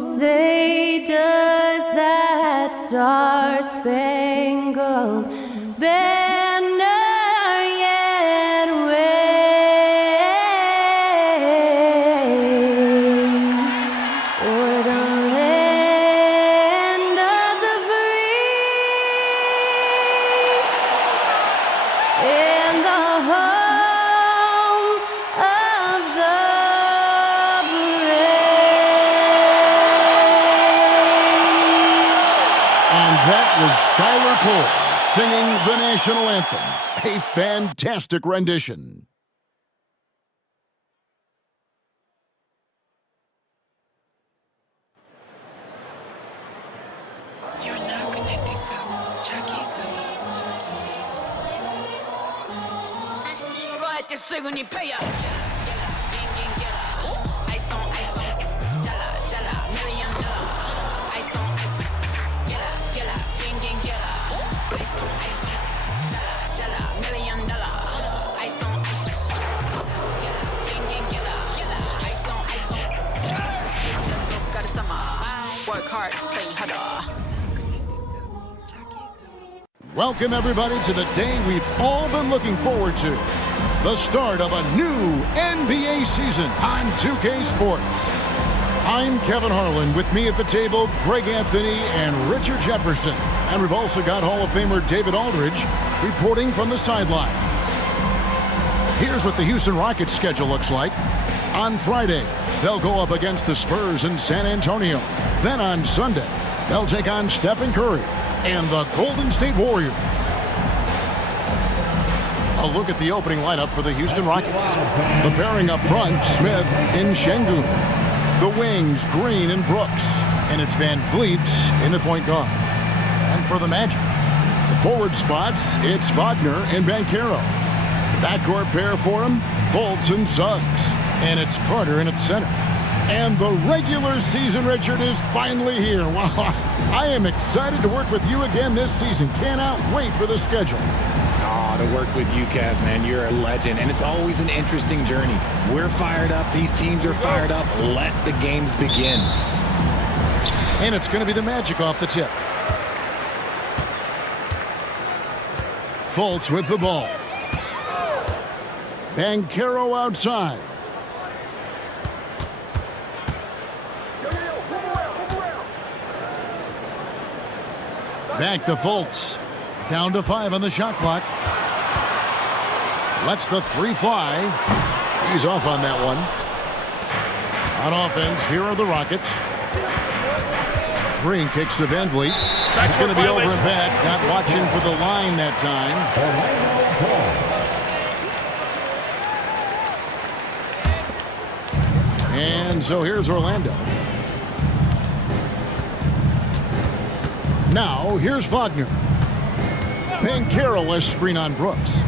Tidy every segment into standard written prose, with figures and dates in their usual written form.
say does that star-spangled banner yet wave o'er the land of the free and the home of the That was Skylar Cole singing the national anthem. A fantastic rendition. You're now connected to Jackie Work hard, play harder. Welcome, everybody, to the day we've all been looking forward to. The start of a new NBA season on 2K Sports. I'm Kevin Harlan. With me at the table, Greg Anthony and Richard Jefferson. And we've also got Hall of Famer David Aldridge reporting from the sideline. Here's what the Houston Rockets schedule looks like. On Friday, they'll go up against the Spurs in San Antonio. Then on Sunday, they'll take on Stephen Curry and the Golden State Warriors. A look at the opening lineup for the Houston Rockets. The pairing up front, Smith and Şengün. The wings, Green and Brooks. And it's Van Vliet in the point guard. And for the Magic, the forward spots, it's Wagner and Banchero. The backcourt pair for him, Fultz and Suggs. And it's Carter in at center. And the regular season, Richard, is finally here. Wow, I am excited to work with you again this season. Cannot wait for the schedule. Oh, to work with you, Kev, man. You're a legend, and it's always an interesting journey. We're fired up. These teams are fired up. Let the games begin. And it's going to be the Magic off the tip. Fultz with the ball. Banchero outside. Back to Fultz. Down to 5 on the shot clock. Lets the 3 fly. He's off on that one. On offense, here are the Rockets. Green kicks to Van Vliet. That's going to be over and back. Not watching for the line that time. And so here's Orlando. Now, here's Wagner. Banchero has screen on Brooks.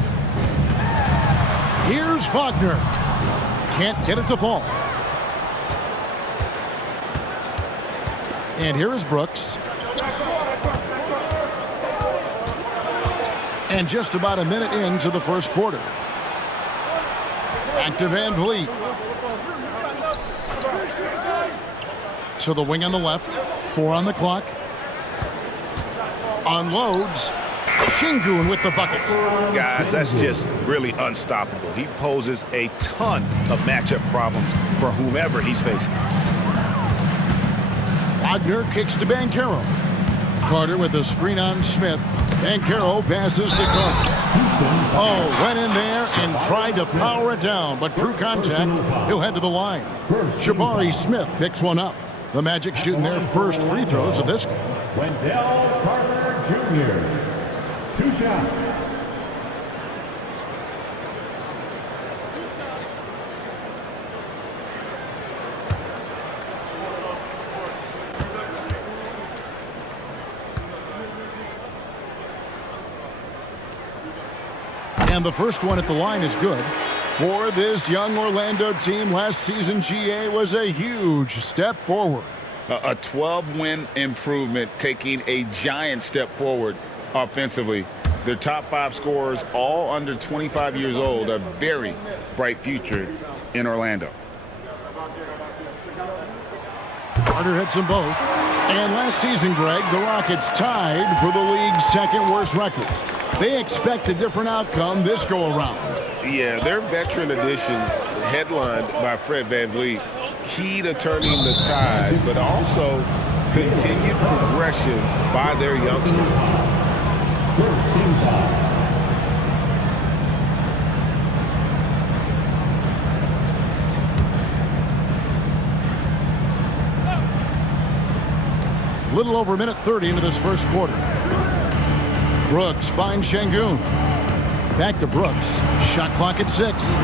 Here's Wagner. Can't get it to fall. And here is Brooks. And just about a minute into the first quarter. Back to Van Vliet. To the wing on the left. 4 on the clock. Unloads. Şengün with the bucket. Guys, that's just really unstoppable. He poses a ton of matchup problems for whomever he's facing. Wagner kicks to Banchero. Carter with a screen on Smith. Banchero passes to Carter. Oh, went in there and tried to power it down, but true contact, he'll head to the line. Jabari Smith picks one up. The Magic shooting their first free throws of this game. Wendell Carter Jr. 2 shots. And the first one at the line is good. For this young Orlando team, last season GA was a huge step forward. A 12-win improvement, taking a giant step forward offensively. Their top 5 scorers, all under 25 years old, a very bright future in Orlando. Carter hits them both. And last season, Greg, the Rockets tied for the league's second worst record. They expect a different outcome this go-around. Yeah, their veteran additions, headlined by Fred VanVleet, key to turning the tide, but also continued progression by their youngsters. First team foul. Little over a minute 30 into this first quarter. Brooks finds Şengün. Back to Brooks. Shot clock at 6.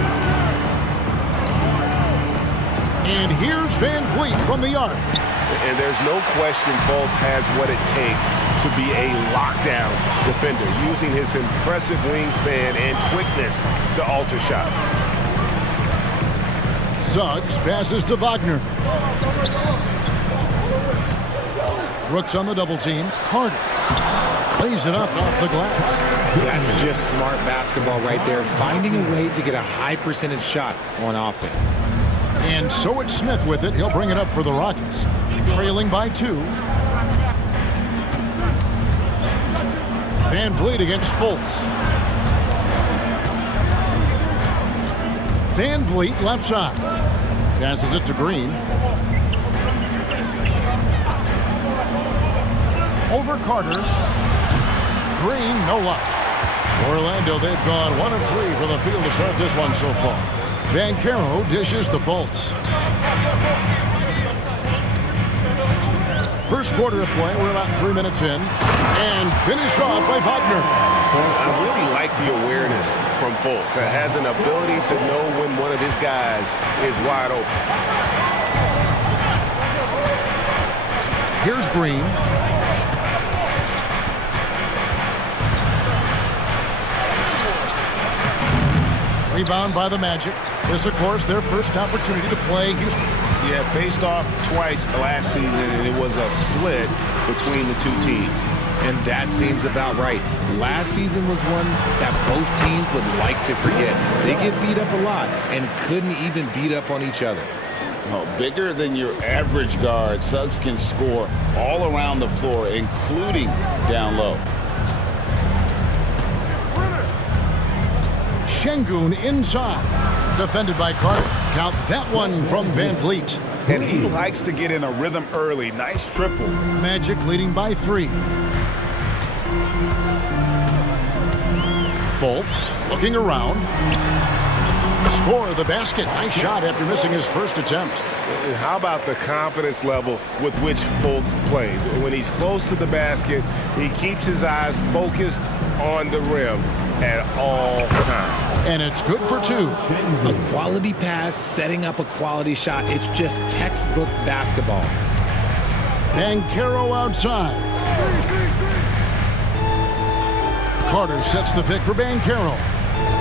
And here's VanVleet from the arc. And there's no question Fultz has what it takes to be a lockdown defender, using his impressive wingspan and quickness to alter shots. Suggs passes to Wagner. Brooks on the double team. Carter lays it up off the glass. That's just smart basketball right there, finding a way to get a high percentage shot on offense. And so it's Smith with it. He'll bring it up for the Rockets. Trailing by 2. VanVleet against Fultz. VanVleet left side. Passes it to Green. Over Carter. Green, no luck. Orlando, they've gone 1 of 3 from the field to start this one so far. Banchero dishes to Fultz. First quarter of play, we're about 3 minutes in. And finished off by Wagner. I really like the awareness from Fultz. It has an ability to know when one of his guys is wide open. Here's Green. Rebound by the Magic. This, of course, their first opportunity to play Houston. Yeah, faced off twice last season, and it was a split between the two teams. And that seems about right. Last season was one that both teams would like to forget. They get beat up a lot and couldn't even beat up on each other. Oh, bigger than your average guard, Suggs can score all around the floor, including down low. Şengün inside. Defended by Carter. Count that one from VanVleet. And he likes to get in a rhythm early. Nice triple. Magic leading by 3. Fultz looking around. Score the basket. Nice shot after missing his first attempt. And how about the confidence level with which Fultz plays? When he's close to the basket, he keeps his eyes focused on the rim at all times. And it's good for 2. A quality pass, setting up a quality shot. It's just textbook basketball. Banchero outside. Carter sets the pick for Banchero.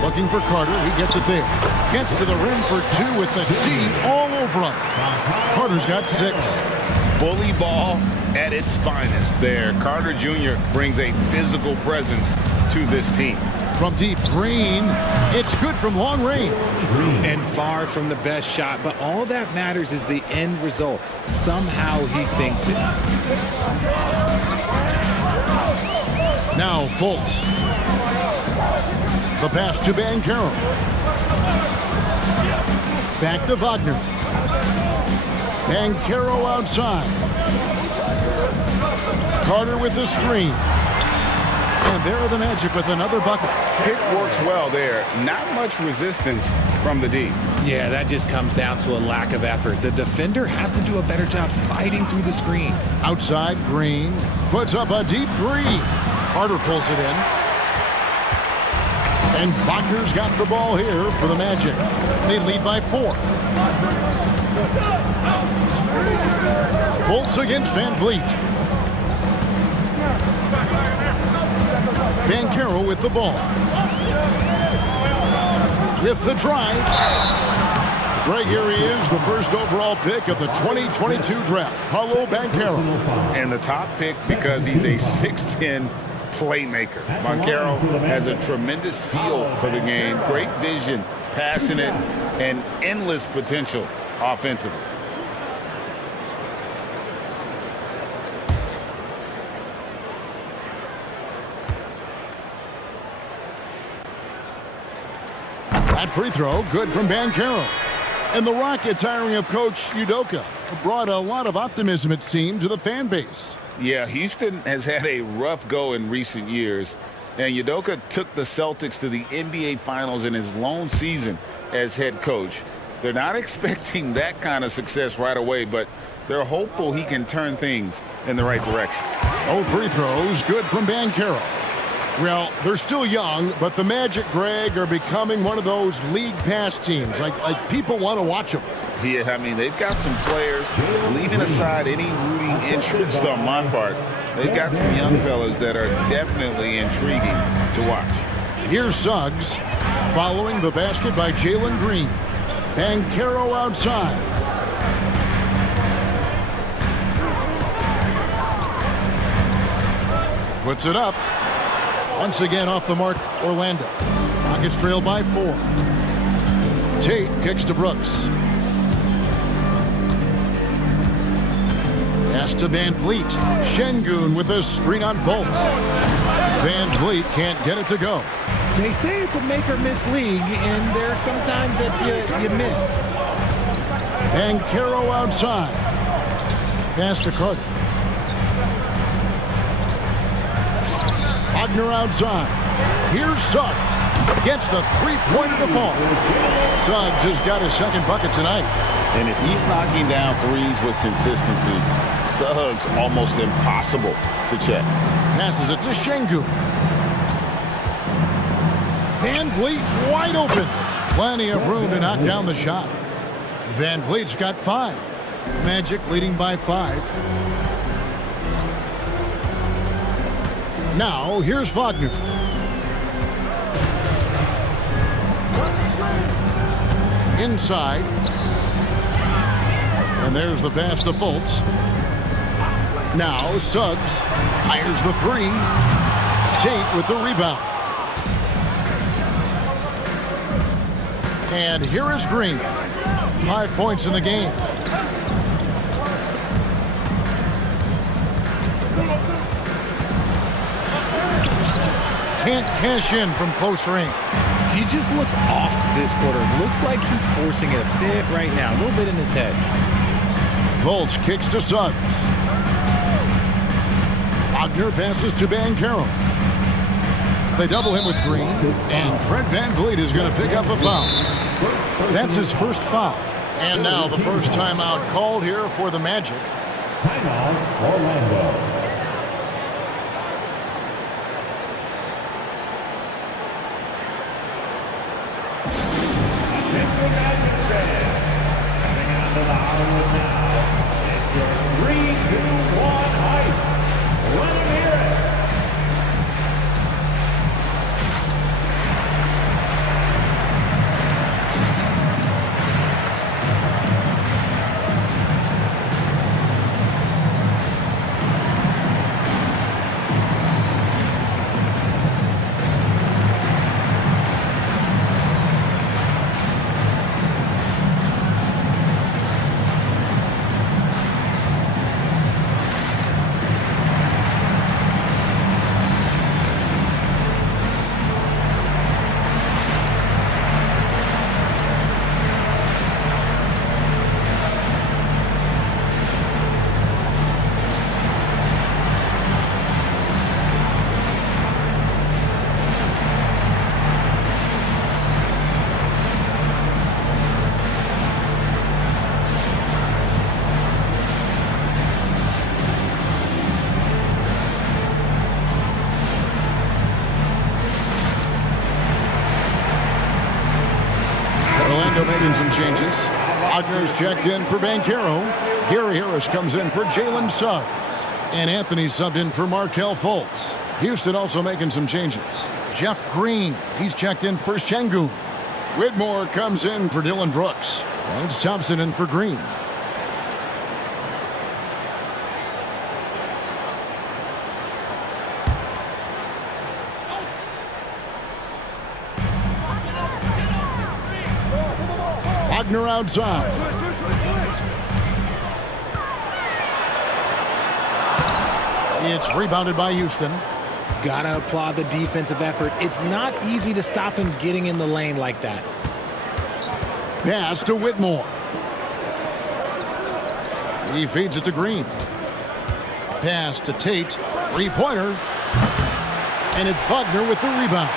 Looking for Carter. He gets it there. Gets to the rim for 2 with the D all over him. Carter's got 6. Bully ball at its finest there. Carter Jr. brings a physical presence to this team. From deep, Green. It's good from long range. And far from the best shot, but all that matters is the end result. Somehow he sinks it. Now Fultz. The pass to Banchero. Back to Wagner. Banchero outside. Carter with the screen. And there are the Magic with another bucket. Pick works well there. Not much resistance from the D. Yeah, that just comes down to a lack of effort. The defender has to do a better job fighting through the screen. Outside, Green puts up a deep 3. Carter pulls it in. And Wagner's got the ball here for the Magic. They lead by 4. Fultz against VanVleet. Banchero with the ball. With the drive. Greg, here he is, the first overall pick of the 2022 draft. Paulo Banchero. And the top pick because he's a 6'10" playmaker. Banchero has a tremendous feel for the game, great vision, passing it, and endless potential offensively. That free throw, good from Banchero. And the Rockets' hiring of Coach Udoka brought a lot of optimism, it seemed, to the fan base. Yeah, Houston has had a rough go in recent years, and Udoka took the Celtics to the NBA Finals in his lone season as head coach. They're not expecting that kind of success right away, but they're hopeful he can turn things in the right direction. Both free throws, good from Banchero. Well, they're still young, but the Magic, Greg, are becoming one of those league pass teams. Like people want to watch them. Yeah, I mean, they've got some players, leaving aside any rooting interest on my part, they've got some young fellas that are definitely intriguing to watch. Here's Suggs, following the basket by Jalen Green. Banchero outside. Puts it up. Once again off the mark, Orlando. Rockets trail by 4. Tate kicks to Brooks. Pass to Van Vliet. Şengün with a screen on Fultz. Van Vliet can't get it to go. They say it's a make-or-miss league, and there's sometimes that you miss. Banchero outside. Pass to Carter. Wagner outside. Here's Suggs. Gets the three-pointer to fall. Suggs has got his second bucket tonight. And if he's knocking down threes with consistency, Suggs almost impossible to check. Passes it to Şengün. Van Vliet wide open. Plenty of room to knock down the shot. Van Vliet's got 5. Magic leading by 5. Now, here's Wagner. Inside. And there's the pass to Fultz. Now, Suggs fires the 3. Tate with the rebound. And here is Green. 5 points in the game. Can't cash in from close range. He just looks off this quarter. Looks like he's forcing it a bit right now, a little bit in his head. Fultz kicks to Suggs. Wagner passes to Banchero. They double him with Green, and Fred VanVleet is going to pick up the foul. That's his first foul. And now the first timeout called here for the Magic. Timeout, Orlando. Coming out to the Hollywood now. It's your 3-2-1 hype. Let him hear it. Making some changes. Wagner's checked in for Banchero. Gary Harris comes in for Jalen Suggs. And Anthony subbed in for Markelle Fultz. Houston also making some changes. Jeff Green, he's checked in for Şengün. Whitmore comes in for Dylan Brooks. And it's Thompson in for Green. Wagner outside. It's rebounded by Houston. Gotta applaud the defensive effort. It's not easy to stop him getting in the lane like that. pass to Whitmore. He feeds it to Green. Pass to Tate. Three-pointer. And it's Wagner with the rebound.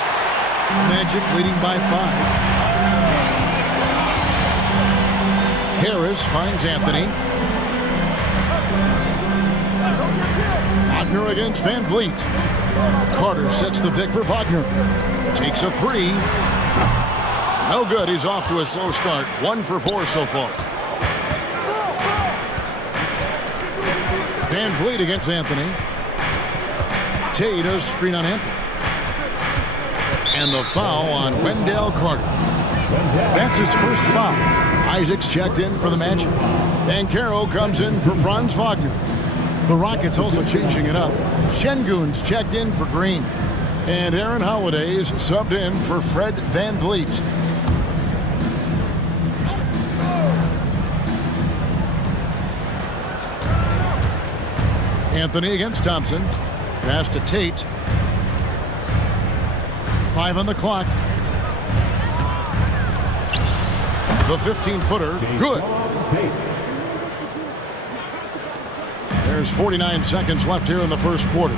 Magic leading by 5. Harris finds Anthony. Wagner against Van Vliet. Carter sets the pick for Wagner. Takes a 3. No good. He's off to a slow start. 1 for 4 so far. Van Vliet against Anthony. Tate does screen on Anthony. And the foul on Wendell Carter. That's his first foul. Isaac's checked in for the Magic. Banchero comes in for Franz Wagner. The Rockets also changing it up. Şengün's checked in for Green. And Aaron Holiday's subbed in for Fred Van Vliet. Anthony against Thompson. Pass to Tate. 5 on the clock. The 15-footer, good. There's 49 seconds left here in the first quarter.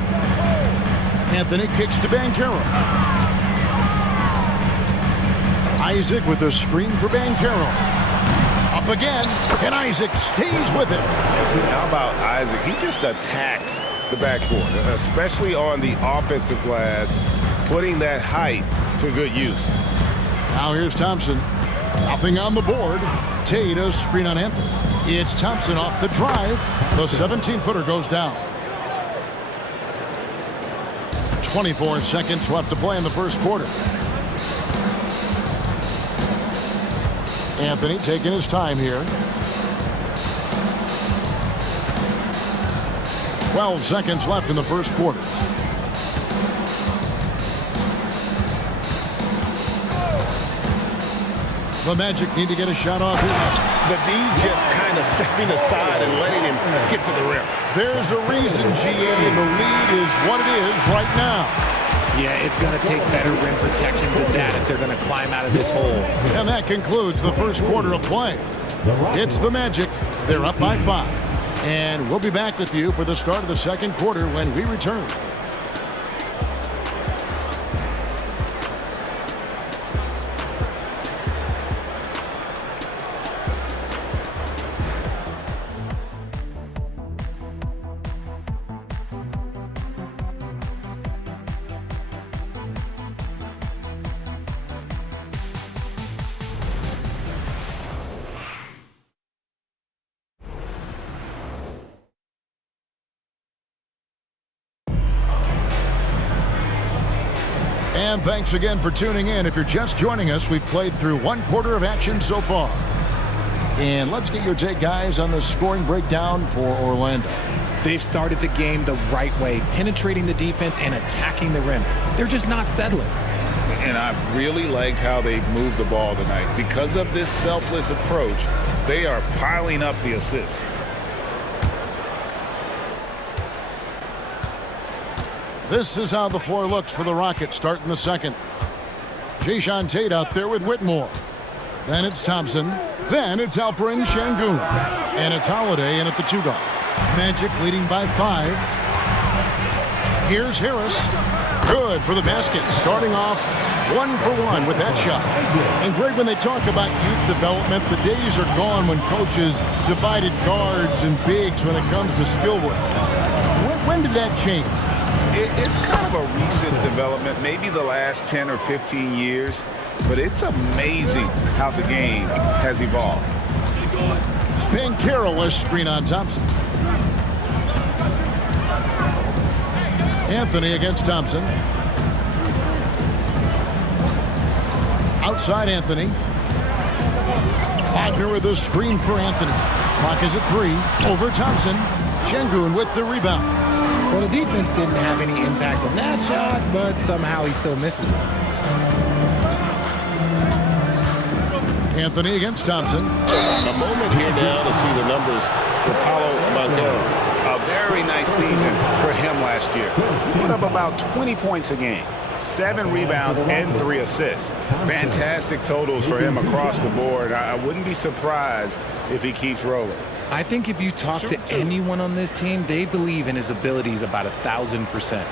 Anthony kicks to Banchero. Isaac with a screen for Banchero. Up again, and Isaac stays with it. How about Isaac? He just attacks the backboard, especially on the offensive glass, putting that height to good use. Now here's Thompson. Nothing on the board. Tate does screen on Anthony. It's Thompson off the drive. The 17-footer goes down. 24 seconds left to play in the first quarter. Anthony taking his time here. 12 seconds left in the first quarter. The Magic need to get a shot off here. The D just kind of stepping aside and letting him get to the rim. There's a reason, GA. The lead is what it is right now. Yeah, it's going to take better rim protection than that if they're going to climb out of this hole. And that concludes the first quarter of play. It's the Magic. They're up by 5. And we'll be back with you for the start of the second quarter when we return. And thanks again for tuning in. If you're just joining us, we've played through 1 quarter of action so far. And let's get your take, guys, on the scoring breakdown for Orlando. They've started the game the right way, penetrating the defense and attacking the rim. They're just not settling. And I've really liked how they've moved the ball tonight. Because of this selfless approach, they are piling up the assists. This is how the floor looks for the Rockets starting the second. Jae'Sean Tate out there with Whitmore. Then it's Thompson. Then it's Alperen Şengün. And it's Holiday in at the 2 guard. Magic leading by 5. Here's Harris. Good for the basket. Starting off 1 for 1 with that shot. And Greg, when they talk about youth development, the days are gone when coaches divided guards and bigs when it comes to skill work. When did that change? It's kind of a recent development, maybe the last 10 or 15 years, but it's amazing how the game has evolved. Banchero was screen on Thompson. Anthony against Thompson. Outside Anthony. Wagner with a screen for Anthony. Clock is at 3. Over Thompson. Şengün with the rebound. Well, the defense didn't have any impact on that shot, but somehow he still misses it. Anthony against Thompson. A moment here now to see the numbers for Paolo Banchero. A very nice season for him last year. He put up about 20 points a game, 7 rebounds, and 3 assists. Fantastic totals for him across the board. I wouldn't be surprised if he keeps rolling. I think if you talk to anyone on this team, they believe in his abilities about 1,000%.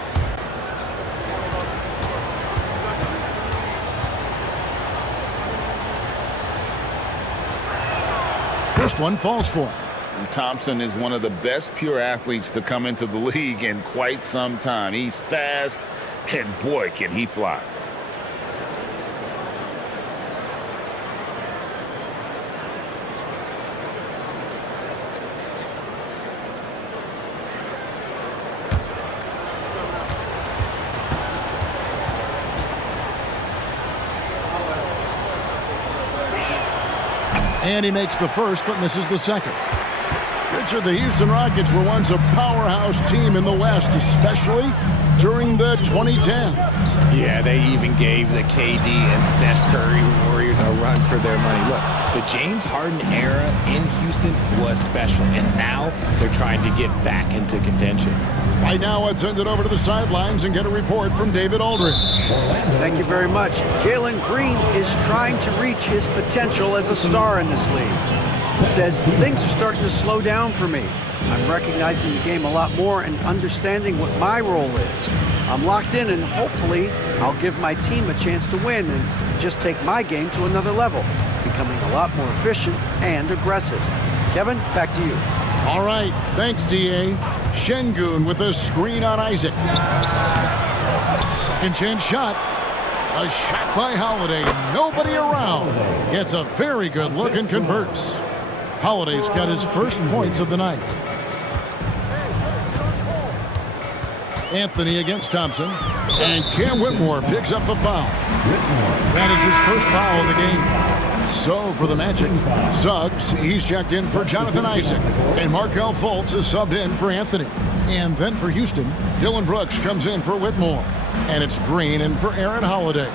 First one falls for him. Thompson is one of the best pure athletes to come into the league in quite some time. He's fast, and boy, can he fly. And he makes the first, but misses the second. Richard, the Houston Rockets were once a powerhouse team in the West, especially during the 2010s. Yeah, they even gave the KD and Steph Curry Warriors a run for their money. Look, the James Harden era in Houston was special, and now they're trying to get back into contention. Right now, let's send it over to the sidelines and get a report from David Aldridge. Thank you very much. Jalen Green is trying to reach his potential as a star in this league. He says things are starting to slow down for me. I'm recognizing the game a lot more and understanding what my role is. I'm locked in, and hopefully I'll give my team a chance to win and just take my game to another level, becoming a lot more efficient and aggressive. Kevin, back to you. All right, thanks, D.A. Şengün with a screen on Isaac. Second chance shot. A shot by Holiday. Nobody around. Gets a very good look and converts. Holiday's got his first points of the night. Anthony against Thompson. And Cam Whitmore picks up the foul. That is his first foul of the game. So for the Magic, Suggs, he's checked in for Jonathan Isaac. And Markelle Fultz is subbed in for Anthony. And then for Houston, Dylan Brooks comes in for Whitmore. And it's Green in for Aaron Holiday.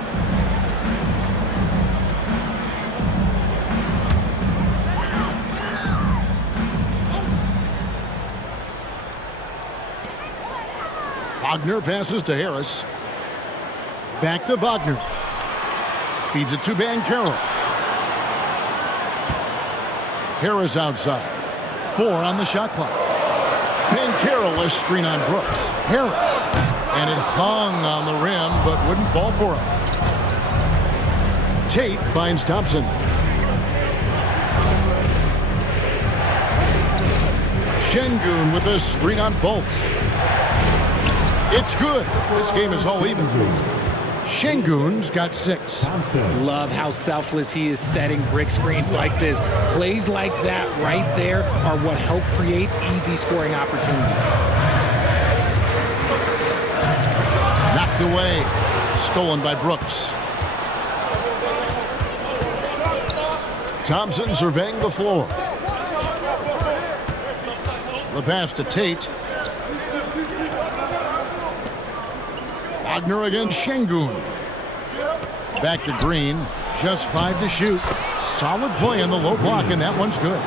Wagner passes to Harris. Back to Wagner. Feeds it to Banchero. Harris outside. 4 on the shot clock. Banchero a screen on Brooks. Harris. And it hung on the rim, but wouldn't fall for him. Tate finds Thompson. Şengün with a screen on Fultz. It's good. This game is all even. Şengün's got 6. Love how selfless he is setting brick screens like this. Plays like that right there are what help create easy scoring opportunities. Knocked away. Stolen by Brooks. Thompson surveying the floor. The pass to Tate. Wagner against Şengün. Back to Green. Just 5 to shoot. Solid play in the low block, and that one's good.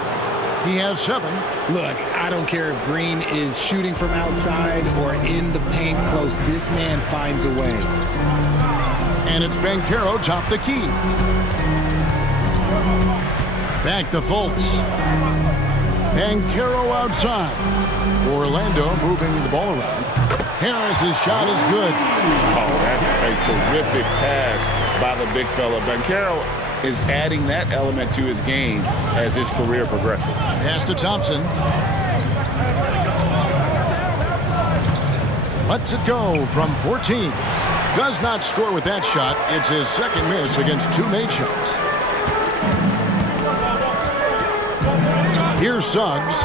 He has 7. Look, I don't care if Green is shooting from outside or in the paint close. This man finds a way. And it's Banchero top the key. Back to Fultz. Banchero outside. Orlando moving the ball around. Harris's shot is good. Oh, that's a terrific pass by the big fella. Banchero is adding that element to his game as his career progresses. Pass to Thompson. Lets it go from 14. Does not score with that shot. It's his second miss against 2 made shots. Here's Suggs.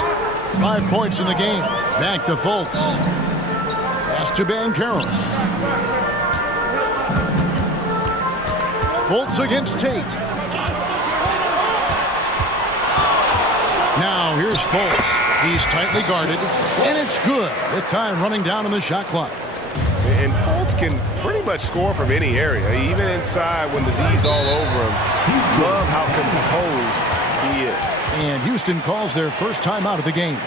5 points in the game. Back to Fultz. Pass to Banchero. Fultz against Tate. Now here's Fultz. He's tightly guarded, and it's good with time running down on the shot clock. And Fultz can pretty much score from any area, even inside when the D's all over him. Love how composed he is. And Houston calls their first time out of the game.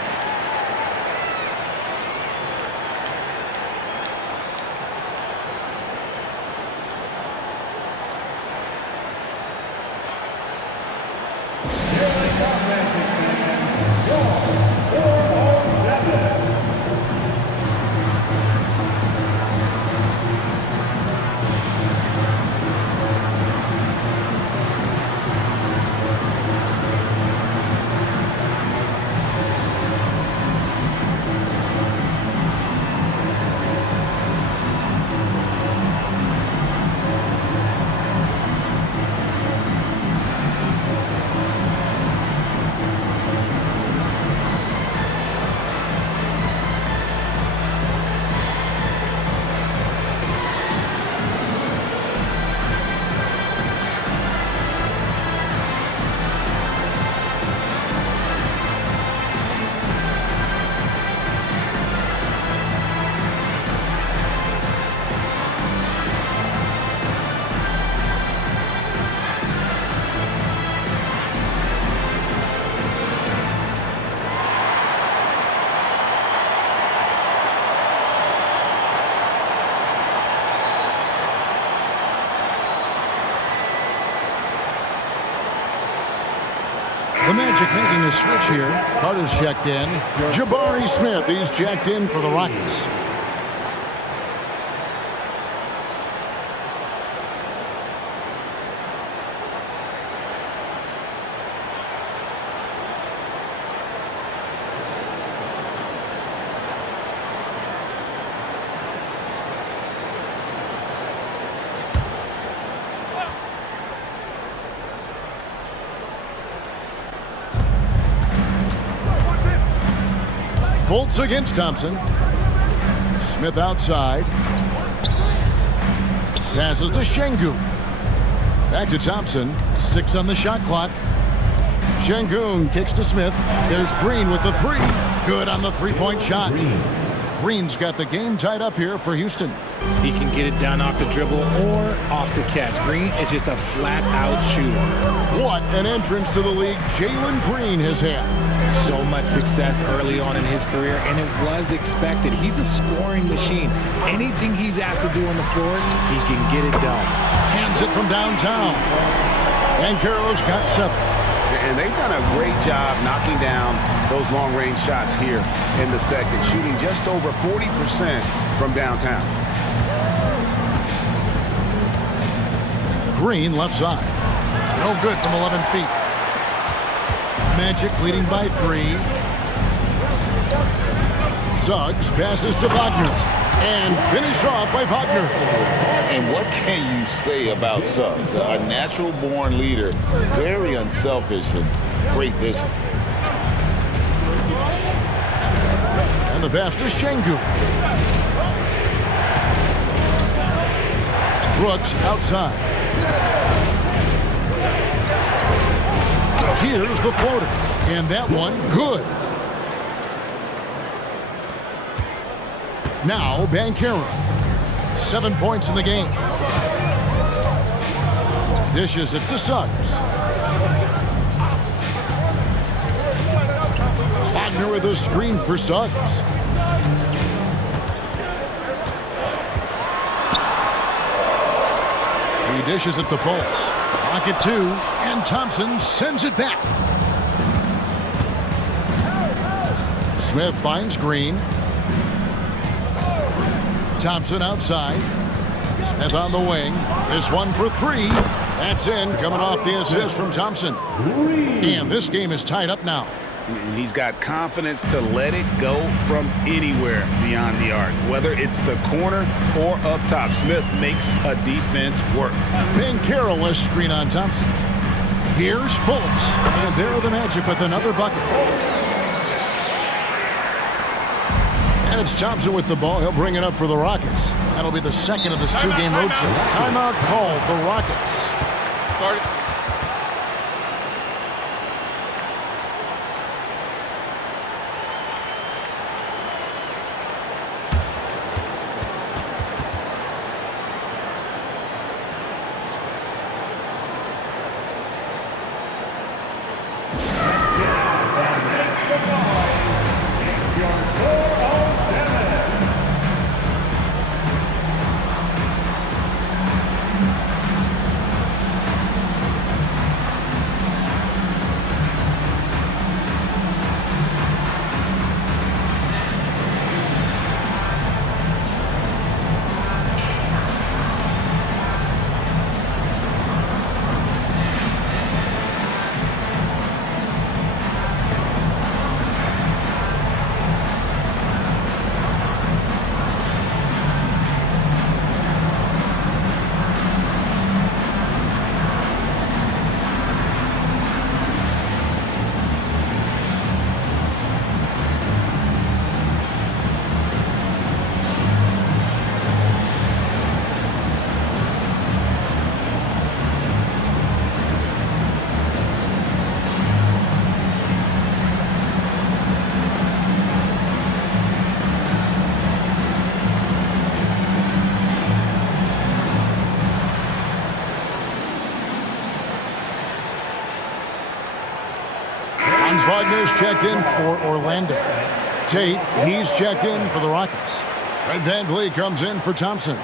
The Magic making a switch here. Carter's checked in. Jabari Smith, he's checked in for the Rockets. Fultz against Thompson. Smith outside. Passes to Şengün. Back to Thompson. 6 on the shot clock. Şengün kicks to Smith. There's Green with the 3. Good on the three-point shot. Green's got the game tied up here for Houston. He can get it done off the dribble or off the catch. Green is just a flat-out shooter. What an entrance to the league Jalen Green has had. So much success early on in his career, and it was expected. He's a scoring machine. Anything he's asked to do on the floor, he can get it done. Hands it from downtown. And Carroll's got 7. And they've done a great job knocking down those long-range shots here in the second, shooting just over 40% from downtown. Green left side. No good from 11 feet. Magic leading by 3. Suggs passes to Wagner. And finished off by Wagner. And what can you say about Suggs? A natural-born leader, very unselfish and great vision. And the pass to Şengün. Brooks outside. Here's the floater. And that one, good. Now, Banchero. 7 points in the game. Dishes it to Suggs. Wagner with a screen for Suggs. He dishes it to Fultz. Pocket 2, and Thompson sends it back. Smith finds Green. Thompson outside. Smith on the wing. This one for 3. That's in, coming off the assist from Thompson. And this game is tied up now. And he's got confidence to let it go from anywhere beyond the arc, whether it's the corner or up top. Smith makes a defense work. Banchero a screen on Thompson. Here's Fultz. And there are the Magic with another bucket. And it's Thompson with the ball. He'll bring it up for the Rockets. That'll be the second of this 2-game road trip. Timeout called the Rockets. Wagner's checked in for Orlando. Tate, he's checked in for the Rockets. Fred VanVleet comes in for Thompson.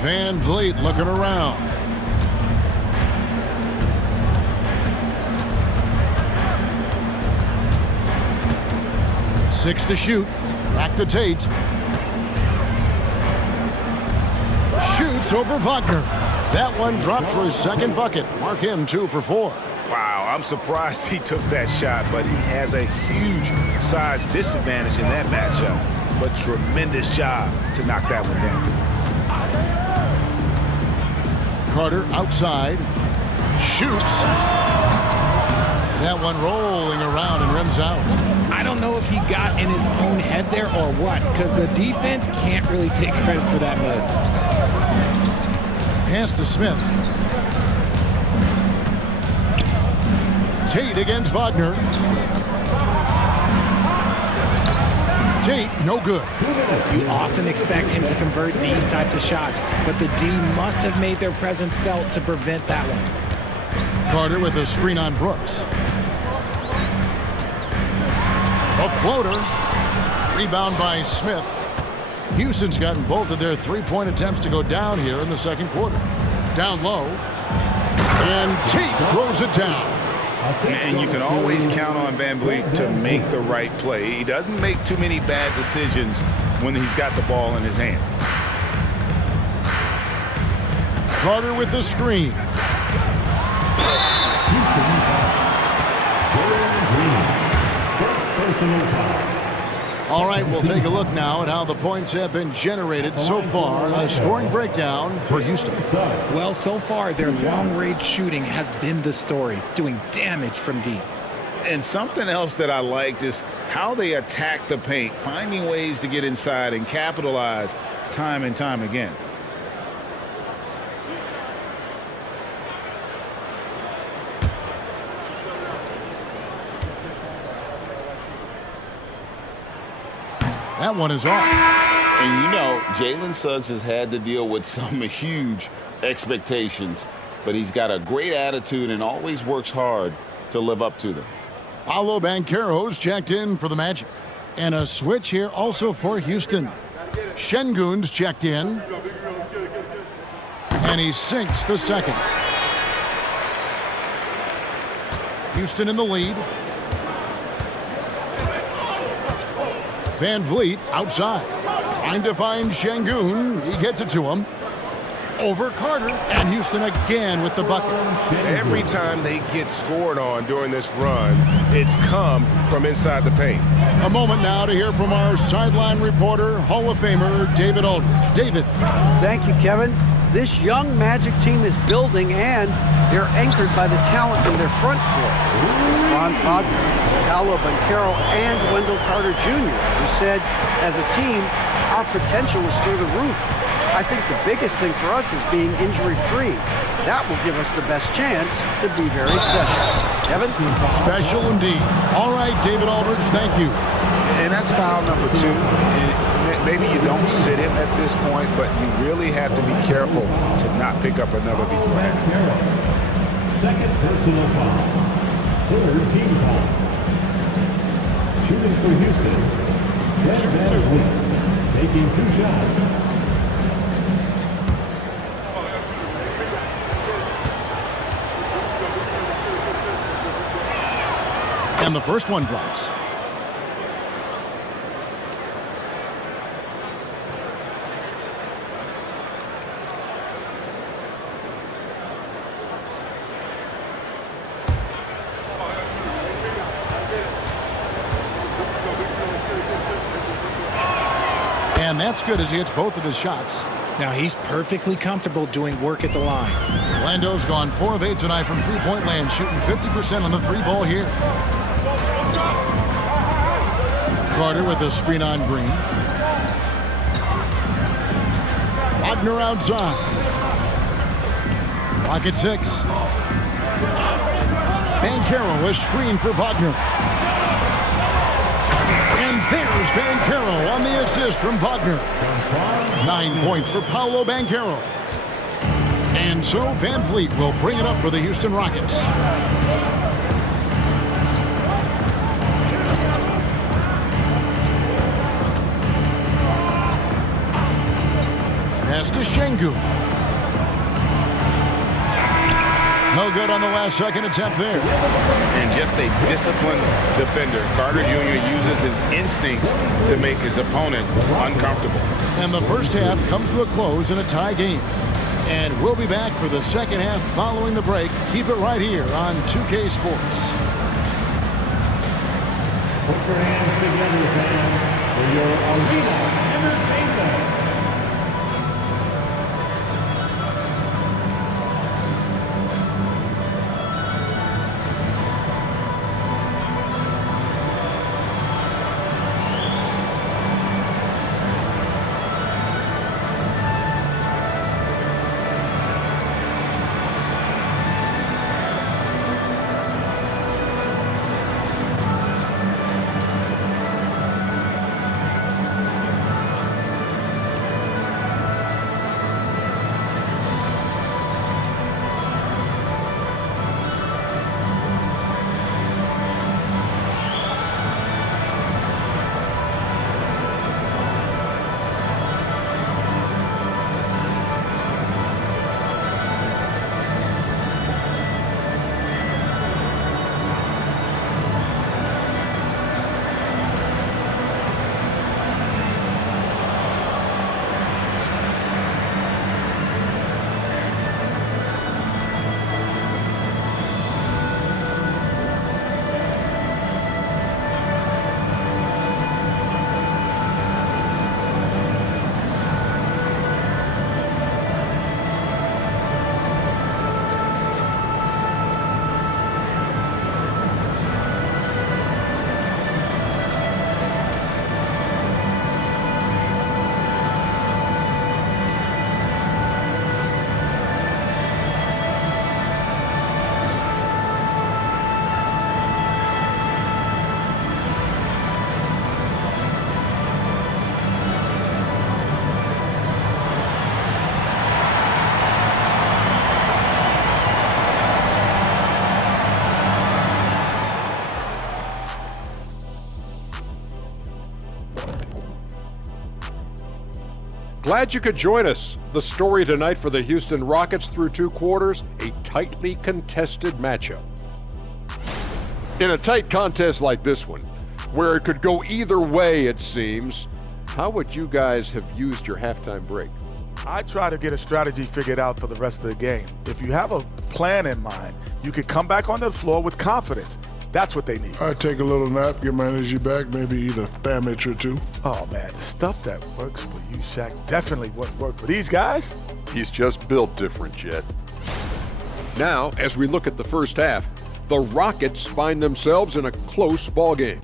VanVleet looking around. Six to shoot. Back to Tate. Shoots over Wagner. That one dropped for his second bucket. Mark him 2 for 4. Wow, I'm surprised he took that shot, but he has a huge size disadvantage in that matchup. But tremendous job to knock that one down. Carter outside. Shoots. That one rolling around and rims out. I don't know if he got in his own head there or what, because the defense can't really take credit for that miss. Pass to Smith. Tate against Wagner. Tate, no good. You often expect him to convert these types of shots, but the D must have made their presence felt to prevent that one. Carter with a screen on Brooks. A floater. Rebound by Smith. Houston's gotten both of their three-point attempts to go down here in the second quarter. Down low. And Tate throws it down. And you can always count on VanVleet to make the right play. He doesn't make too many bad decisions when he's got the ball in his hands. Carter with the screen. All right, we'll take a look now at how the points have been generated so far. A scoring breakdown for Houston. Well, so far, their long-range shooting has been the story, doing damage from deep. And something else that I liked is how they attack the paint, finding ways to get inside and capitalize time and time again. That one is off. And you know, Jalen Suggs has had to deal with some huge expectations, but he's got a great attitude and always works hard to live up to them. Paolo Banchero's checked in for the Magic. And a switch here also for Houston. Şengün's checked in. And he sinks the second. Houston in the lead. VanVleet outside. Trying to find Şengün. He gets it to him. Over Carter. And Houston again with the bucket. Every time they get scored on during this run, it's come from inside the paint. A moment now to hear from our sideline reporter, Hall of Famer David Aldridge. David. Thank you, Kevin. This young Magic team is building, and they're anchored by the talent in their front court. Franz Wagner, Paolo Banchero, and Wendell Carter Jr., who said, as a team, our potential is through the roof. I think the biggest thing for us is being injury-free. That will give us the best chance to be very special. Kevin? Special indeed. All right, David Aldridge, thank you. And that's foul number 2. Maybe you don't sit him at this point, but you really have to be careful to not pick up another beforehand. Second personal foul. Third team foul. Shooting for Houston. Fred VanVleet taking 2 shots. And the first one drops. And that's good as he hits both of his shots. Now he's perfectly comfortable doing work at the line. Orlando's gone 4 of 8 tonight from three-point land, shooting 50% on the 3 ball here. Carter with a screen on Green. Wagner outside. Pocket 6. Banchero, a screen for Wagner. And there's Banchero on the assist from Wagner. 9 points for Paolo Banchero. And so Van Vliet will bring it up for the Houston Rockets. Pass to Şengün. No good on the last second attempt there. And just a disciplined defender. Carter Jr. uses his instincts to make his opponent uncomfortable. And the first half comes to a close in a tie game. And we'll be back for the second half following the break. Keep it right here on 2K Sports. Put your hands together, fans, for your arena entertainment. Glad you could join us. The story tonight for the Houston Rockets through 2 quarters, a tightly contested matchup. In a tight contest like this one, where it could go either way it seems, how would you guys have used your halftime break? I try to get a strategy figured out for the rest of the game. If you have a plan in mind, you could come back on the floor with confidence. That's what they need. I'd take a little nap, get my energy back, maybe eat a sandwich or two. Oh, man, the stuff that works for you, Shaq, definitely wouldn't work for these guys. He's just built different, Jet. Now, as we look at the first half, the Rockets find themselves in a close ballgame.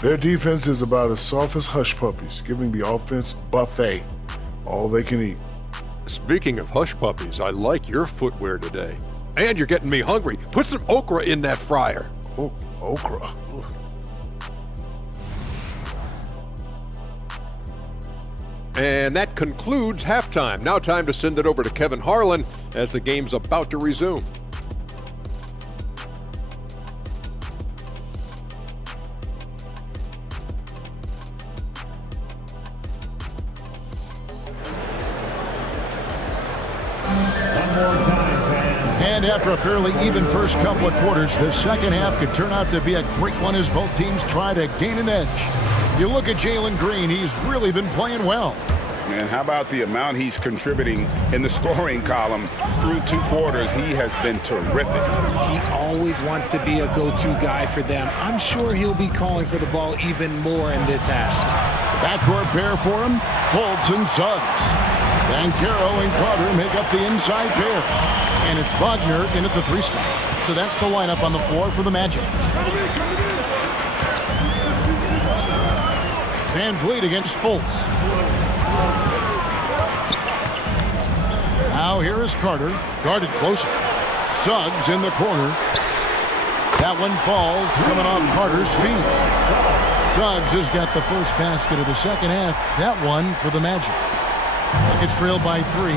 Their defense is about as soft as hush puppies, giving the offense buffet, all they can eat. Speaking of hush puppies, I like your footwear today. And you're getting me hungry. Put some okra in that fryer. Oh, okra. Ooh. And that concludes halftime. Now time to send it over to Kevin Harlan as the game's about to resume. And after a fairly even first couple of quarters, the second half could turn out to be a great one as both teams try to gain an edge. You look at Jalen Green, he's really been playing well. And how about the amount he's contributing in the scoring column through 2 quarters? He has been terrific. He always wants to be a go-to guy for them. I'm sure he'll be calling for the ball even more in this half. Backcourt pair for him, Fultz and Suggs. Banchero and Carter make up the inside pair. And it's Wagner in at the 3 spot. So that's the lineup on the floor for the Magic. Van Vliet against Fultz. Now here is Carter, guarded closer. Suggs in the corner. That one falls, coming off Carter's feet. Suggs has got the first basket of the second half. That one for the Magic. It's trailed by 3.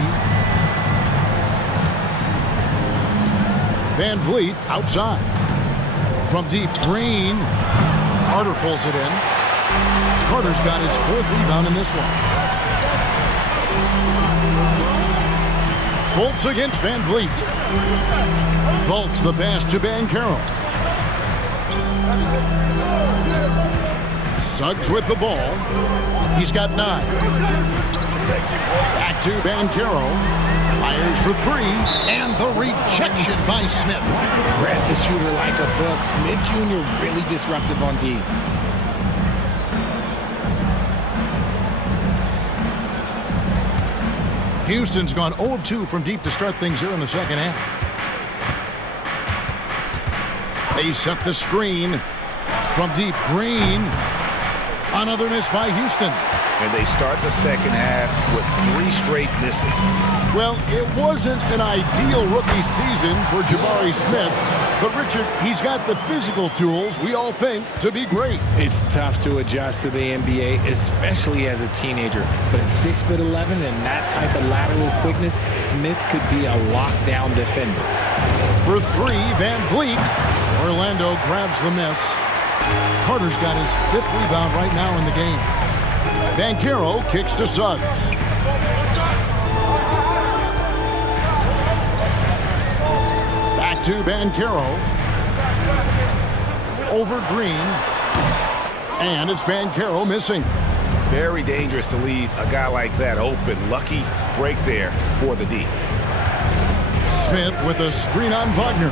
Van Vliet outside. From deep, Green. Carter pulls it in. Carter's got his 4th rebound in this one. Fultz against Van Vliet. Fultz the pass to Banchero. Suggs with the ball. He's got 9. Back to Banchero. Fires for 3. And the rejection by Smith. Read the shooter like a book. Smith Jr. really disruptive on D. Houston's gone 0 of 2 from deep to start things here in the second half. They set the screen from deep. Green. Another miss by Houston. And they start the second half with 3 straight misses. Well, it wasn't an ideal rookie season for Jabari Smith, but Richard, he's got the physical tools we all think to be great. It's tough to adjust to the NBA, especially as a teenager. But at 6'11" and that type of lateral quickness, Smith could be a lockdown defender. For 3, Van Vliet. Orlando grabs the miss. Carter's got his 5th rebound right now in the game. Banchero kicks to Suggs. Back to Banchero. Over Green. And it's Banchero missing. Very dangerous to leave a guy like that open. Lucky break there for the D. Smith with a screen on Wagner.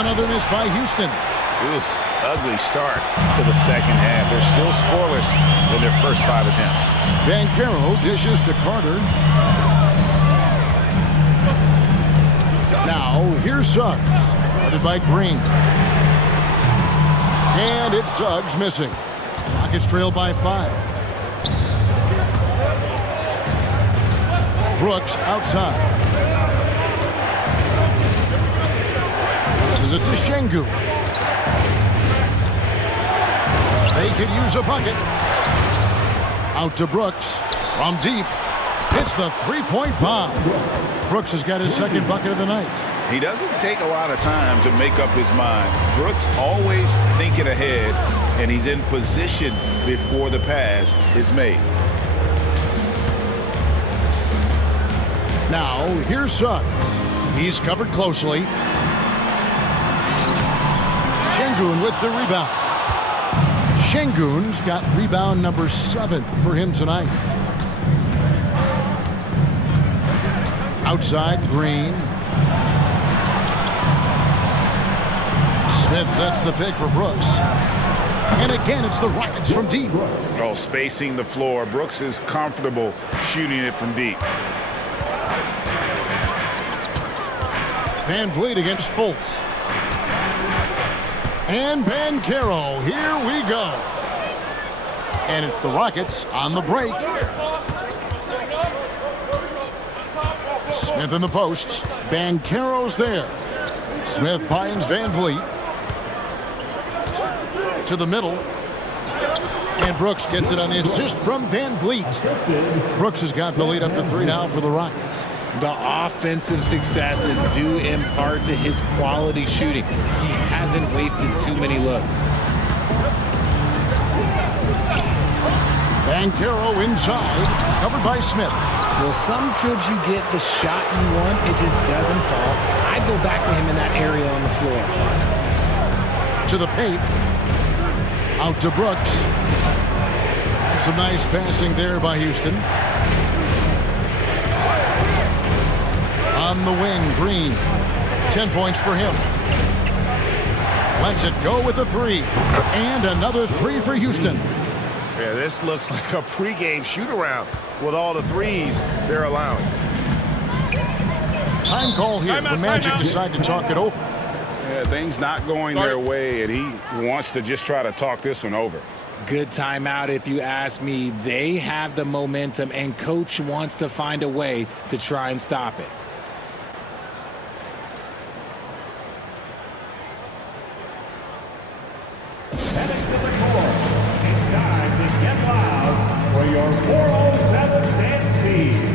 Another miss by Houston. It was an ugly start to the second half. They're still scoreless in their first 5 attempts. Banchero dishes to Carter. Now, here's Suggs. Guarded by Green. And it's Suggs missing. Rockets trail by 5. Brooks outside. This is a Shengu. They could use a bucket. Out to Brooks. From deep. Hits the 3-point bomb. Brooks has got his 2nd bucket of the night. He doesn't take a lot of time to make up his mind. Brooks always thinking ahead, and he's in position before the pass is made. Now, here's Suggs. He's covered closely. Şengün with the rebound. Şengün's got rebound number 7 for him tonight. Outside, Green. Smith sets the pick for Brooks. And again, it's the Rockets from deep. Oh, spacing the floor. Brooks is comfortable shooting it from deep. Van Vliet against Fultz. And Banchero, here we go. And it's the Rockets on the break. Smith in the posts. Banchero's there. Smith finds Van Vliet. To the middle. And Brooks gets it on the assist from Van Vliet. Brooks has got the lead up to 3 now for the Rockets. The offensive success is due in part to his quality shooting. He hasn't wasted too many looks. Banchero inside, covered by Smith. Well, some trips you get the shot you want, it just doesn't fall. I'd go back to him in that area on the floor. To the paint. Out to Brooks. And some nice passing there by Houston. On the wing, Green. 10 points for him. Lets it go with a 3. And another 3 for Houston. Yeah, this looks like a pregame shoot-around with all the threes they're allowing. Time call here. The Magic decide to talk it over. Yeah, Yeah, things not going their way, and he wants to just try to talk this one over. Good timeout if you ask me. They have the momentum, and coach wants to find a way to try and stop it. Heading to the court, it's time to get loud for your 407 dance speed.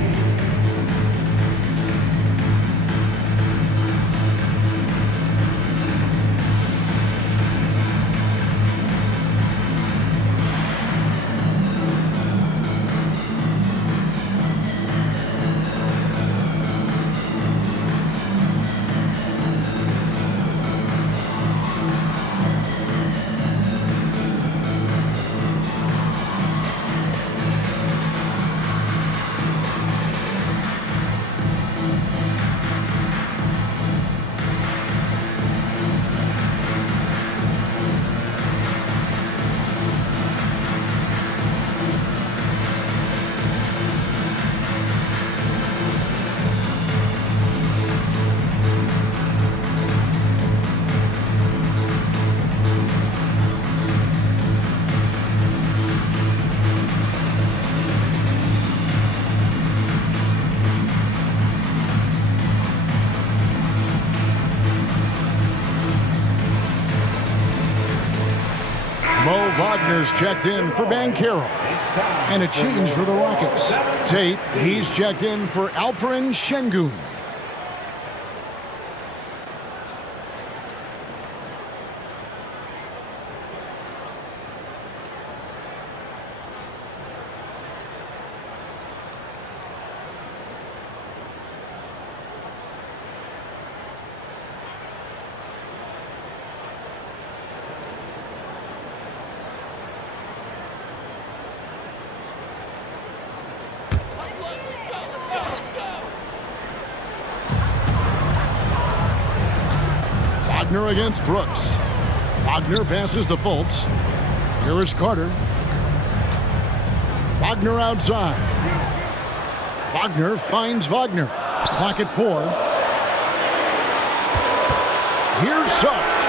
Mo Wagner's checked in for Banchero. And a change for the Rockets. Tate, he's checked in for Alperen Şengün. Wagner against Brooks. Wagner passes to Fultz. Here is Carter. Wagner outside. Wagner finds Wagner. Clock at 4. Here's Suggs.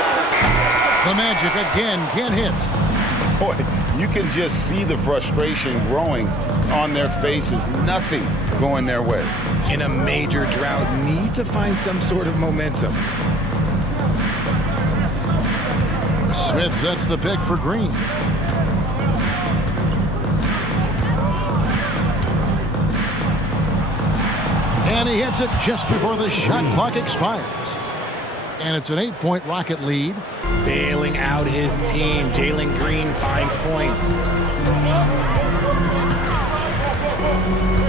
The Magic again can't hit. Boy, you can just see the frustration growing on their faces. Nothing going their way. In a major drought, need to find some sort of momentum. Smith sets the pick for Green. And he hits it just before the shot clock expires. And it's an 8-point Rocket lead. Bailing out his team. Jalen Green finds points.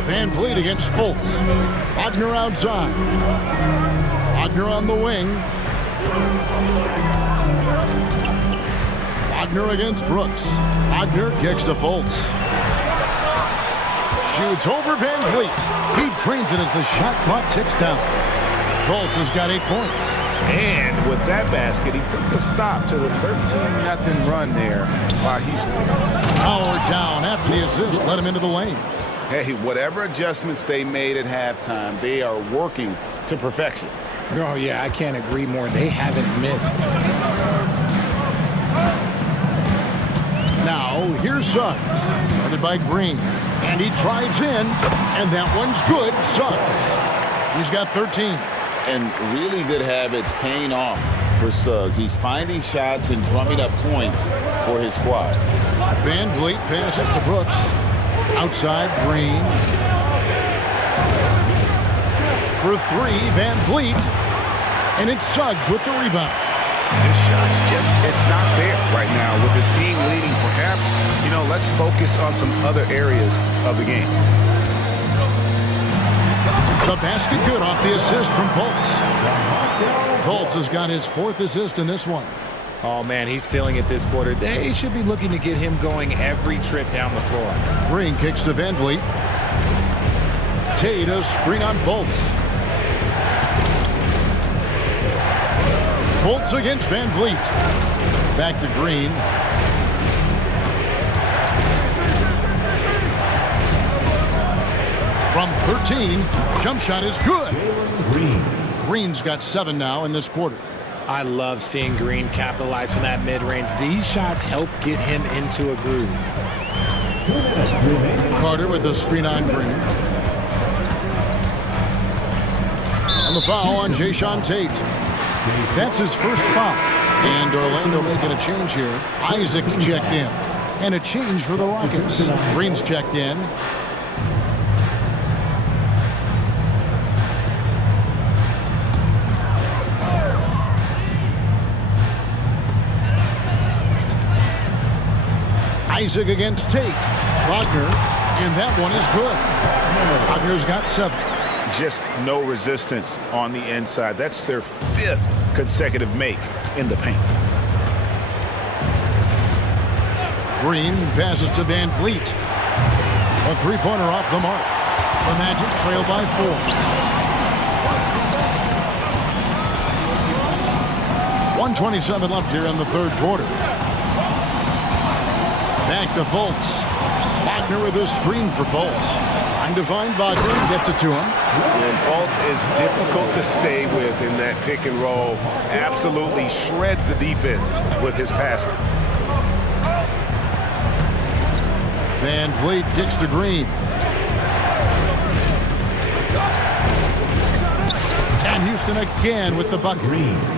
Van Vliet against Fultz. Wagner outside. Wagner on the wing. Wagner against Brooks. Wagner kicks to Fultz. Shoots over Van Vliet. He drains it as the shot clock ticks down. Fultz has got 8 points. And with that basket, he puts a stop to the 13-0 run there by Houston. Howard down after the assist led him into the lane. Hey, whatever adjustments they made at halftime, they are working to perfection. Oh, yeah, I can't agree more. They haven't missed. Now, here's Suggs. Guarded by Green. And he drives in, and that one's good. Suggs. He's got 13. And really good habits paying off for Suggs. He's finding shots and drumming up points for his squad. Van Vliet passes to Brooks. Outside, Green. For 3, Van Vliet. And it's Suggs with the rebound. His shot's just, it's not there right now with his team leading. Perhaps, let's focus on some other areas of the game. The basket good off the assist from Fultz. Fultz has got his 4th assist in this one. Oh, man, he's feeling it this quarter. They should be looking to get him going every trip down the floor. Green kicks to Van Vliet. Tate a screen on Fultz. Fultz against Van Vliet. Back to Green. From 13, jump shot is good. Green's got 7 now in this quarter. I love seeing Green capitalize from that mid-range. These shots help get him into a groove. Carter with a screen on Green. On the foul on Jayshawn Tate. That's his first foul. And Orlando making a change here. Isaac's checked in. And a change for the Rockets. Green's checked in. Isaac against Tate. Wagner, and that one is good. Wagner's got 7. Just no resistance on the inside. That's their 5th consecutive make in the paint. Green passes to Van Vliet. A three-pointer off the mark. The Magic trail by 4. 1:27 left here in the third quarter. Back to Fultz. Wagner with a screen for Fultz. Trying to find Wagner, gets it to him. And Fultz is difficult to stay with in that pick and roll. Absolutely shreds the defense with his passing. Van Vliet kicks to Green. And Houston again with the bucket.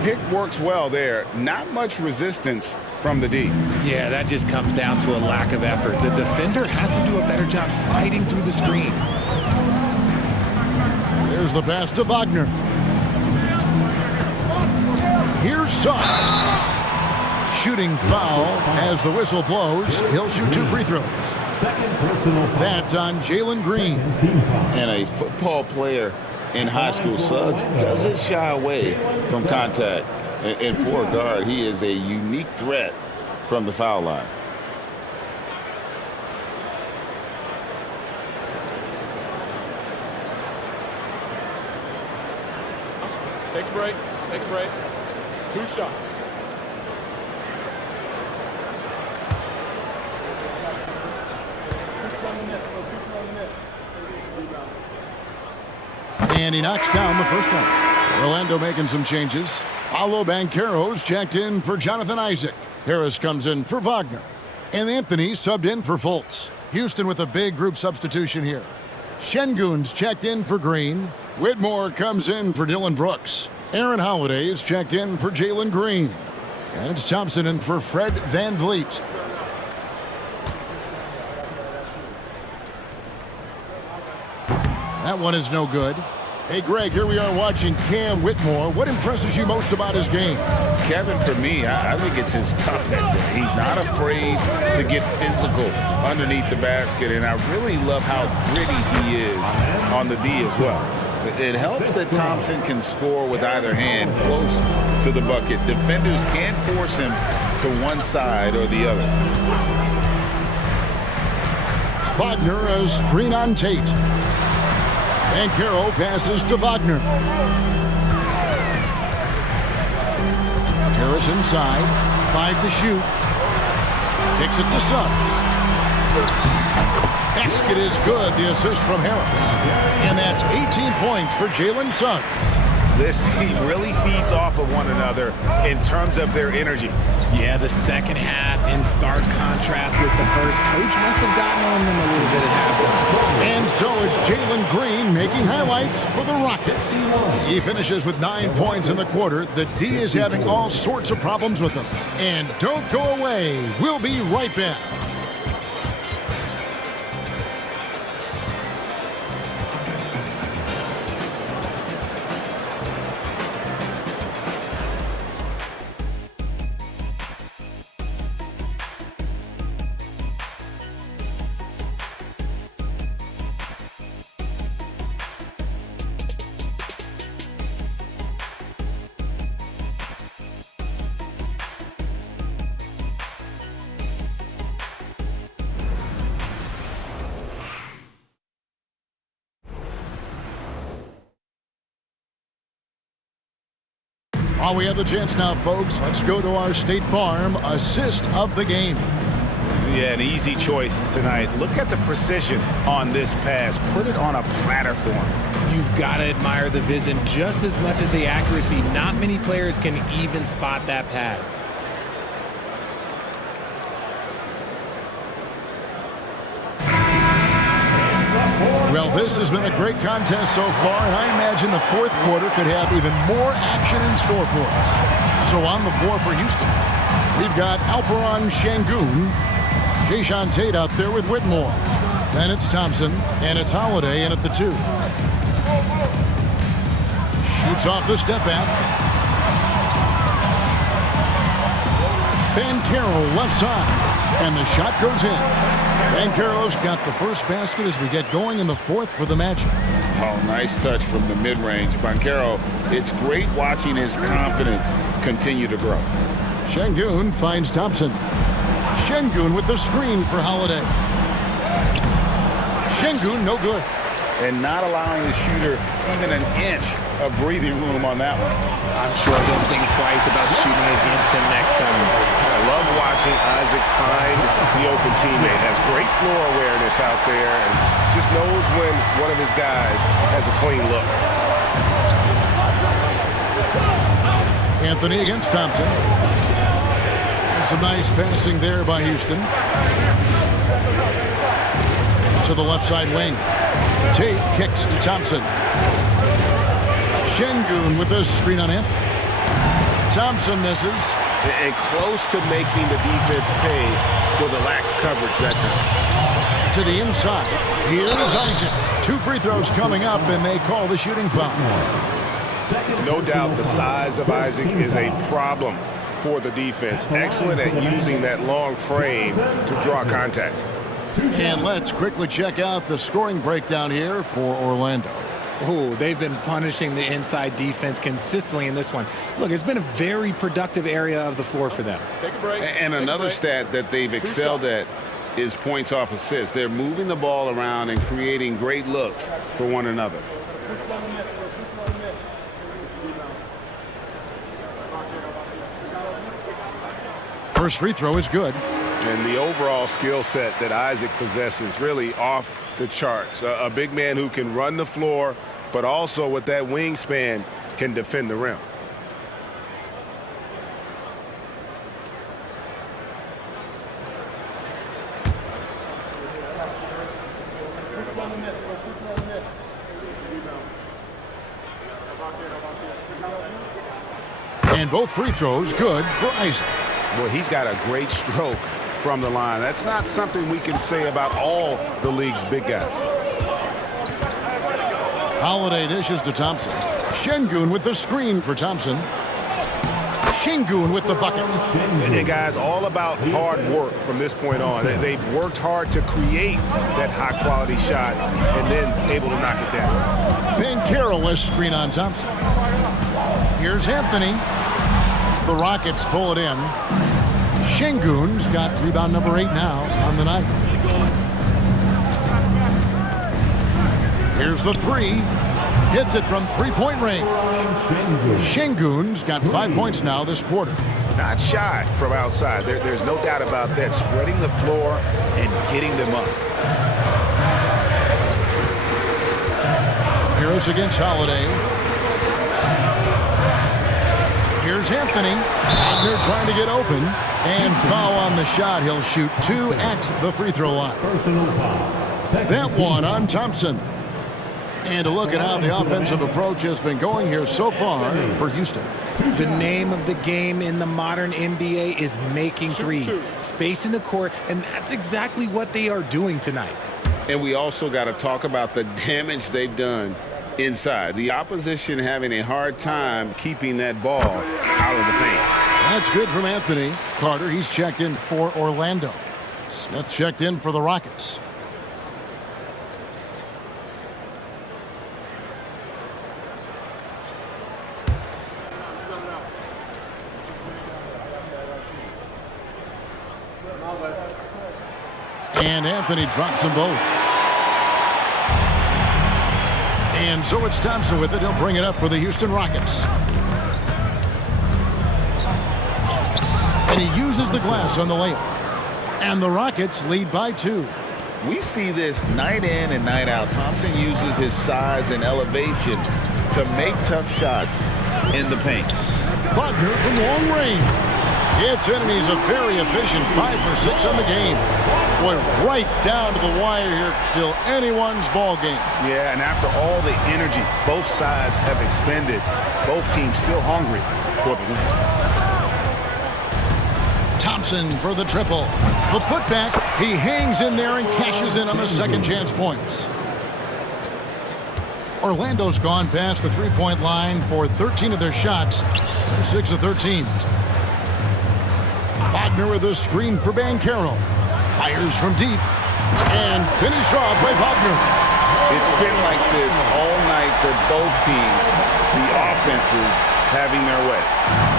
Pick works well there. Not much resistance from the D. Yeah, that just comes down to a lack of effort. The defender has to do a better job fighting through the screen. There's the pass to Wagner. Here's Suggs. Shooting foul as the whistle blows. He'll shoot 2 free throws. That's on Jalen Green. And a football player in high school, Suggs doesn't shy away from contact. And for a guard, he is a unique threat from the foul line. Take a break. Take a break. 2 shots. And he knocks down the first one. Orlando making some changes. Paolo Banchero's checked in for Jonathan Isaac. Harris comes in for Wagner. And Anthony subbed in for Fultz. Houston with a big group substitution here. Şengün's checked in for Green. Whitmore comes in for Dylan Brooks. Aaron Holiday is checked in for Jalen Green. And it's Thompson in for Fred Van Vliet. That one is no good. Hey, Greg, here we are watching Cam Whitmore. What impresses you most about his game? Kevin, for me, I think it's his toughness. He's not afraid to get physical underneath the basket, and I really love how gritty he is on the D as well. It helps that Thompson can score with either hand close to the bucket. Defenders can't force him to one side or the other. Wagner a screen on Tate. Banchero passes to Wagner. Harris inside. 5 to shoot. Kicks it to Suggs. Basket is good. The assist from Harris. And that's 18 points for Jalen Suggs. This team really feeds off of one another in terms of their energy. Yeah, the second half in stark contrast with the first. Coach must have gotten on them a little bit at halftime. And so it's Jalen Green making highlights for the Rockets. He finishes with 9 points in the quarter. The D is having all sorts of problems with him. And don't go away. We'll be right back. While we have the chance now, folks, let's go to our State Farm assist of the game. Yeah, an easy choice tonight. Look at the precision on this pass. Put it on a platter form. You've got to admire the vision just as much as the accuracy. Not many players can even spot that pass. Well, this has been a great contest so far, and I imagine the fourth quarter could have even more action in store for us. So on the floor for Houston, we've got Alperon Şengün, Jayshawn Tate out there with Whitmore. Then it's Thompson, and it's Holiday in at the 2. Shoots off the step back. Banchero left side, and the shot goes in. Banchero's got the first basket as we get going in the fourth for the matchup. Oh, nice touch from the mid-range. Banchero, it's great watching his confidence continue to grow. Şengün finds Thompson. Şengün with the screen for Holiday. Şengün no good. And not allowing the shooter even an inch of breathing room on that one. I'm sure they'll think twice about shooting against him next time. I love watching Isaac find the open teammate. Has great floor awareness out there and just knows when one of his guys has a clean look. Anthony against Thompson. And some nice passing there by Houston. To the left side wing. Tate kicks to Thompson. Şengün with the screen on him. Thompson misses. And close to making the defense pay for the lax coverage that time. To the inside. Here's Isaac. 2 free throws coming up, and they call the shooting foul. No doubt the size of Isaac is a problem for the defense. Excellent at using that long frame to draw contact. And let's quickly check out the scoring breakdown here for Orlando. Oh, they've been punishing the inside defense consistently in this one. Look, it's been a very productive area of the floor for them. Take a break. And another stat that they've excelled at is points off assists. They're moving the ball around and creating great looks for one another. First free throw is good. And the overall skill set that Isaac possesses really off the charts. A big man who can run the floor, but also with that wingspan can defend the rim. And both free throws good for Isaac. Well, he's got a great stroke from the line. That's not something we can say about all the league's big guys. Holiday dishes to Thompson. Şengün with the screen for Thompson. Şengün with the bucket. And guys, all about hard work from this point on. They've worked hard to create that high-quality shot and then able to knock it down. Banchero screen on Thompson. Here's Anthony. The Rockets pull it in. Şengün's got rebound number 8 now on the night. Here's the 3. Hits it from three-point range. Şengün's got 5 points now this quarter. Not shy from outside. There's no doubt about that. Spreading the floor and getting them up. Here's against Holiday. Here's Anthony. They're trying to get open. And foul on the shot. He'll shoot 2 at the free throw line. That one on Thompson. And a look at how the offensive approach has been going here so far for Houston. The name of the game in the modern NBA is making threes. Space in the court, and that's exactly what they are doing tonight. And we also got to talk about the damage they've done inside. The opposition having a hard time keeping that ball out of the paint. That's good from Anthony. Carter, he's checked in for Orlando. Smith checked in for the Rockets. And Anthony drops them both. And so it's Thompson with it. He'll bring it up for the Houston Rockets. And he uses the glass on the layup. And the Rockets lead by 2. We see this night in and night out. Thompson uses his size and elevation to make tough shots in the paint. Wagner from long range. It's in, and he's a very efficient 5 for 6 on the game. Boy, right down to the wire here. Still anyone's ball game. Yeah, and after all the energy both sides have expended, both teams still hungry for the win. Thompson for the triple. The putback. He hangs in there and cashes in on the second chance points. Orlando's gone past the three-point line for 13 of their shots. They're 6 of 13. Wagner with a screen for Banchero. Fires from deep. And finished off by Wagner. It's been like this all night for both teams. The offenses having their way.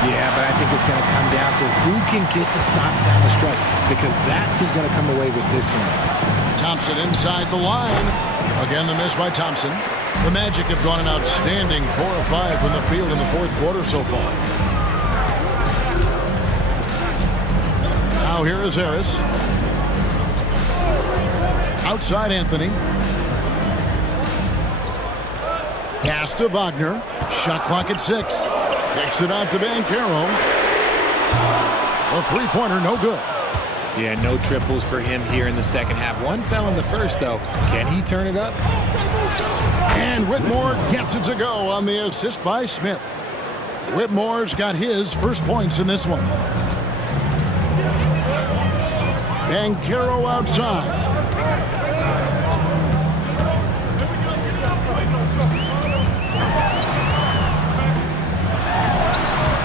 Yeah, but I think it's going to come down to who can get the stops down the stretch, because that's who's going to come away with this one. Thompson inside the line. Again, the miss by Thompson. The Magic have gone an outstanding 4 of 5 from the field in the fourth quarter so far. Now here is Harris. Outside Anthony. Pass to Wagner. Shot clock at 6. Kicks it out to Banchero. A three-pointer, no good. Yeah, no triples for him here in the second half. One fell in the first, though. Can he turn it up? And Whitmore gets it to go on the assist by Smith. Whitmore's got his first points in this one. Banchero outside.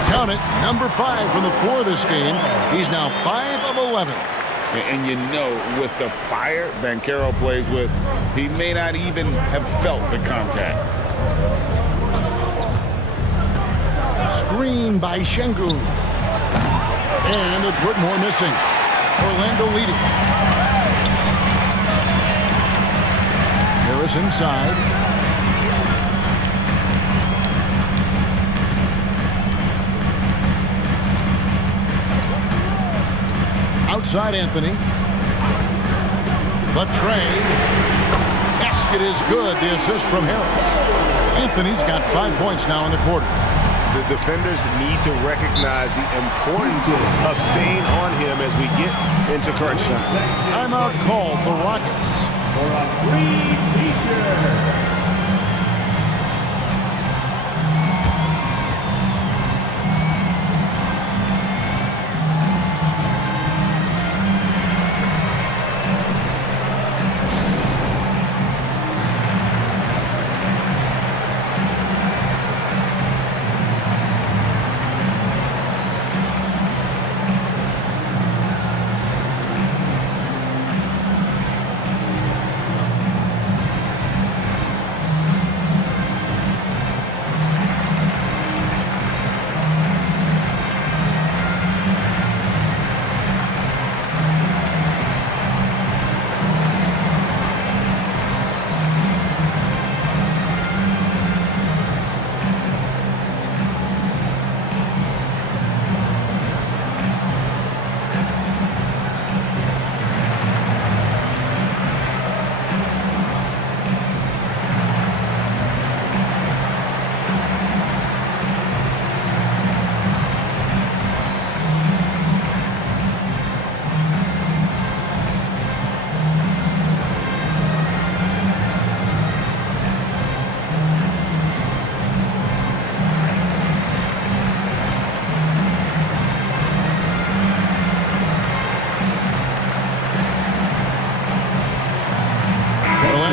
Count it, number 5 from the floor this game. He's now 5 of 11. And you know, with the fire Banchero plays with, he may not even have felt the contact. Screen by Şengün. And it's Whitmore missing. Orlando leading. Harris inside. Outside Anthony. The tray. Basket is good. The assist from Harris. Anthony's got 5 points now in the quarter. The defenders need to recognize the importance of staying on him as we get into crunch time. Timeout called the Rockets. For a free t-shirt.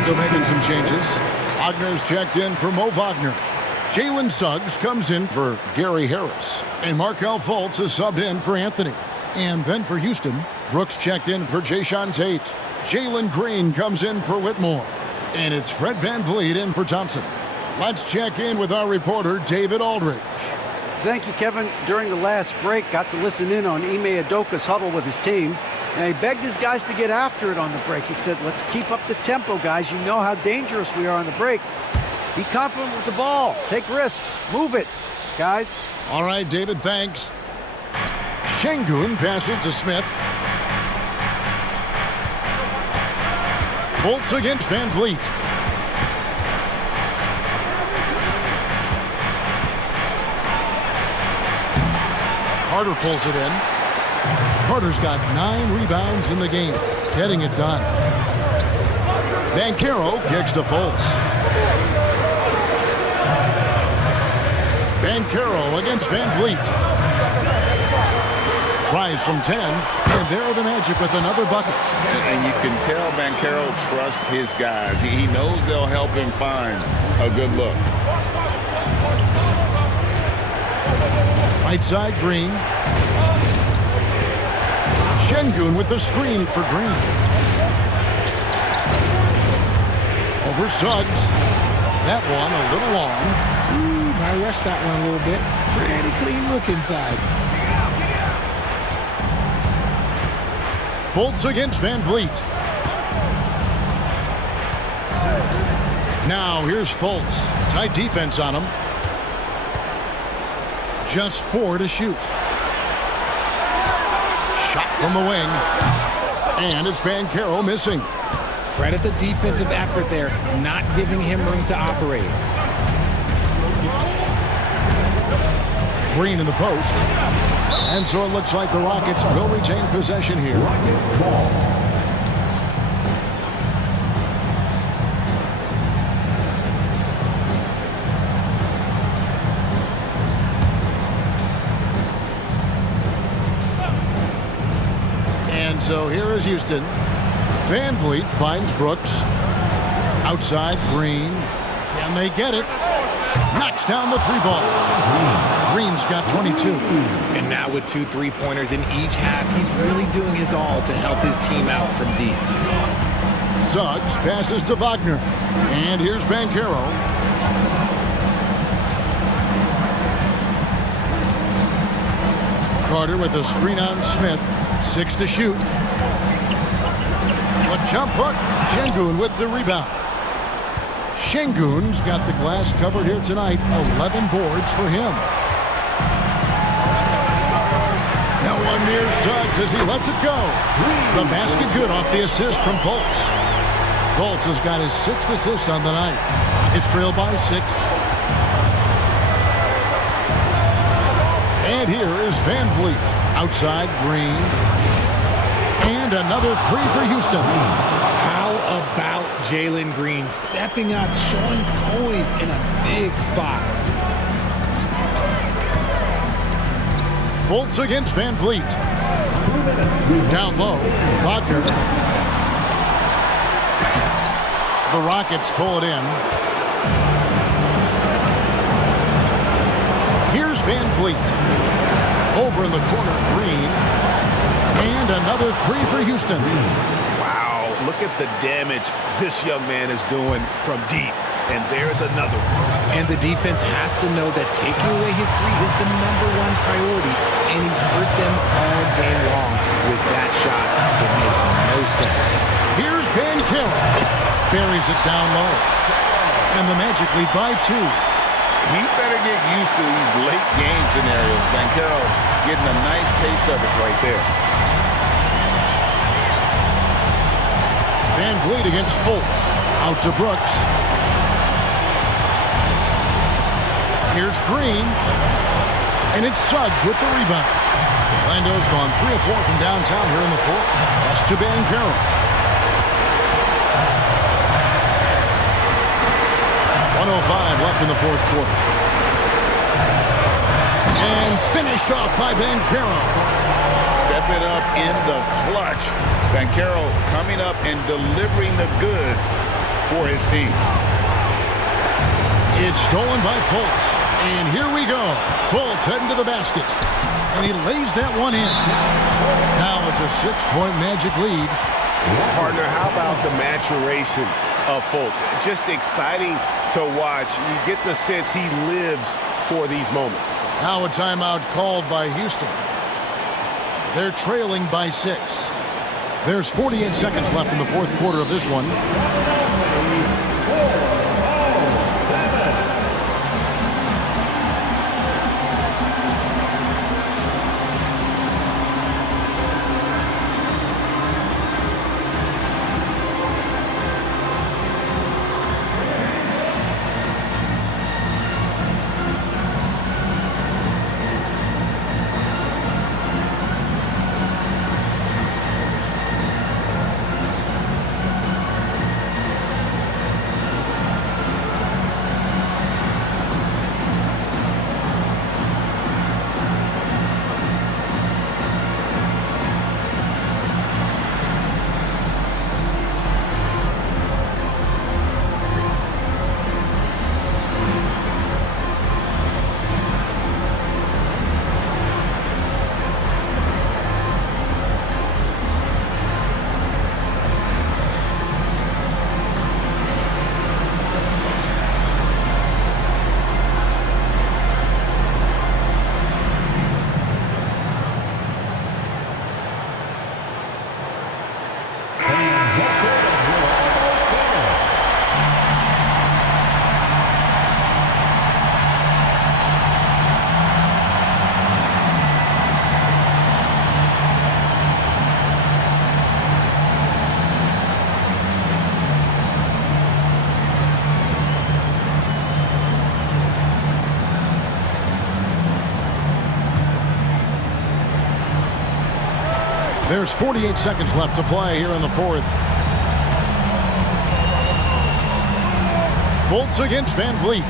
Making some changes. Wagner's checked in for Mo Wagner. Jalen Suggs comes in for Gary Harris. And Markelle Fultz is subbed in for Anthony. And then for Houston, Brooks checked in for Jayshawn Tate. Jalen Green comes in for Whitmore. And it's Fred VanVleet in for Thompson. Let's check in with our reporter, David Aldridge. Thank you, Kevin. During the last break, got to listen in on Ime Udoka's huddle with his team. And he begged his guys to get after it on the break. He said, let's keep up the tempo, guys. You know how dangerous we are on the break. Be confident with the ball. Take risks. Move it, guys. All right, David, thanks. Şengün passes to Smith. Fultz against Van Vliet. Carter pulls it in. Carter's got 9 rebounds in the game, getting it done. Banchero kicks to Fultz. Banchero against Van Vliet. Tries from 10, and there are the Magic with another bucket. And you can tell Banchero trusts his guys. He knows they'll help him find a good look. Right side, Green. Şengün with the screen for Green. Over Suggs. That one a little long. I rushed that one a little bit. Pretty clean look inside. Fultz against Van Vliet. Now here's Fultz. Tight defense on him. Just 4 to shoot. Shot from the wing. And it's Banchero missing. Credit the defensive effort there, not giving him room to operate. Green in the post. And so it looks like the Rockets will retain possession here. Rockets ball. And so here is Houston. Van Vliet finds Brooks. Outside, Green. Can they get it? Knocks down the 3-ball. Green's got 22. And now with 2 3-pointers in each half, he's really doing his all to help his team out from deep. Suggs passes to Wagner. And here's Banchero. Carter with a screen on Smith. 6 to shoot. The jump hook. Şengün with the rebound. Şengün's got the glass covered here tonight. 11 boards for him. Now one near Suggs as he lets it go. The basket good off the assist from Fultz. Fultz has got his 6th assist on the night. Rockets trail by 6. And here is Van Vliet. Outside, Green. And another 3 for Houston. How about Jalen Green stepping up, showing poise in a big spot? Fultz against Van Vliet. Down low, Wagner. The Rockets pull it in. Here's Van Vliet. Over in the corner, Green. And another 3 for Houston. Wow, look at the damage this young man is doing from deep. And there's another one. And the defense has to know that taking away his 3 is the #1 priority, and he's hurt them all game long. With that shot, it makes no sense. Here's Banchero. Buries it down low. And the Magic lead by 2. He better get used to these late game scenarios. Banchero getting a nice taste of it right there. Van Vliet against Fultz. Out to Brooks. Here's Green. And it's Suggs with the rebound. Orlando's gone 3 of 4 from downtown here in the 4th. Pass to Banchero. .105 left in the 4th quarter. And finished off by Banchero. Stepping up in the clutch. Banchero coming up and delivering the goods for his team. It's stolen by Fultz. And here we go. Fultz heading to the basket. And he lays that one in. Now it's a 6-point Magic lead. Partner, how about the maturation of Fultz? Just exciting to watch. You get the sense he lives for these moments. Now a timeout called by Houston. They're trailing by 6. There's 48 seconds left in the 4th quarter of this one. There's 48 seconds left to play here in the fourth. Fultz against Van Vliet.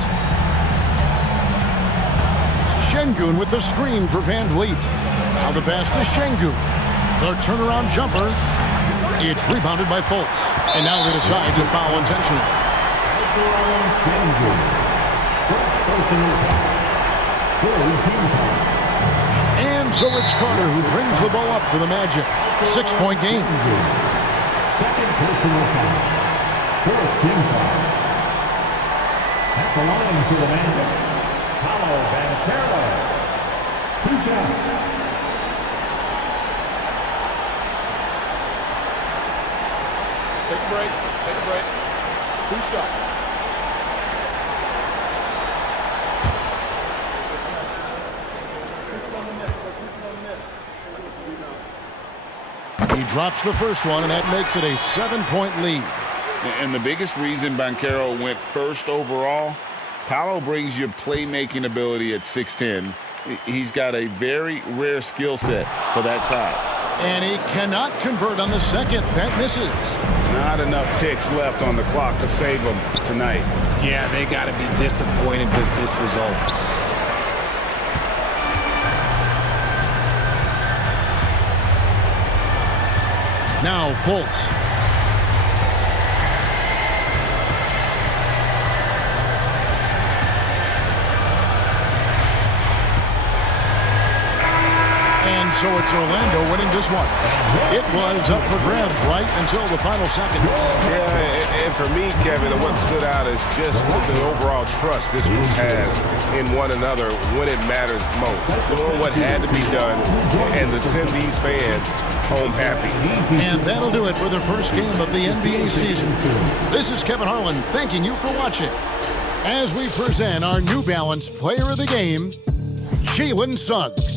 Şengün with the screen for Van Vliet. Now the pass to Şengün. The turnaround jumper. It's rebounded by Fultz. And now they decide to foul intentionally. And so it's Carter who brings the ball up for the Magic. 6-point game. Second personal foul. Fourth team foul. At the line for the Magic, Paolo Banchero. 2 shots. Take a break. Take a break. 2 shots. He drops the first one, and that makes it a 7-point lead. And the biggest reason Banchero went first overall, Paolo brings you playmaking ability at 6'10". He's got a very rare skill set for that size. And he cannot convert on the second. That misses. Not enough ticks left on the clock to save them tonight. Yeah, they got to be disappointed with this result. Now Fultz. And so it's Orlando winning this one. It was up for grabs right until the final seconds. Yeah, and for me, Kevin, what stood out is just the overall trust this group has in one another when it matters most. Doing what had to be done and to send these fans home happy. And that'll do it for the first game of the NBA season. This is Kevin Harlan thanking you for watching as we present our New Balance Player of the Game, Jalen Suggs.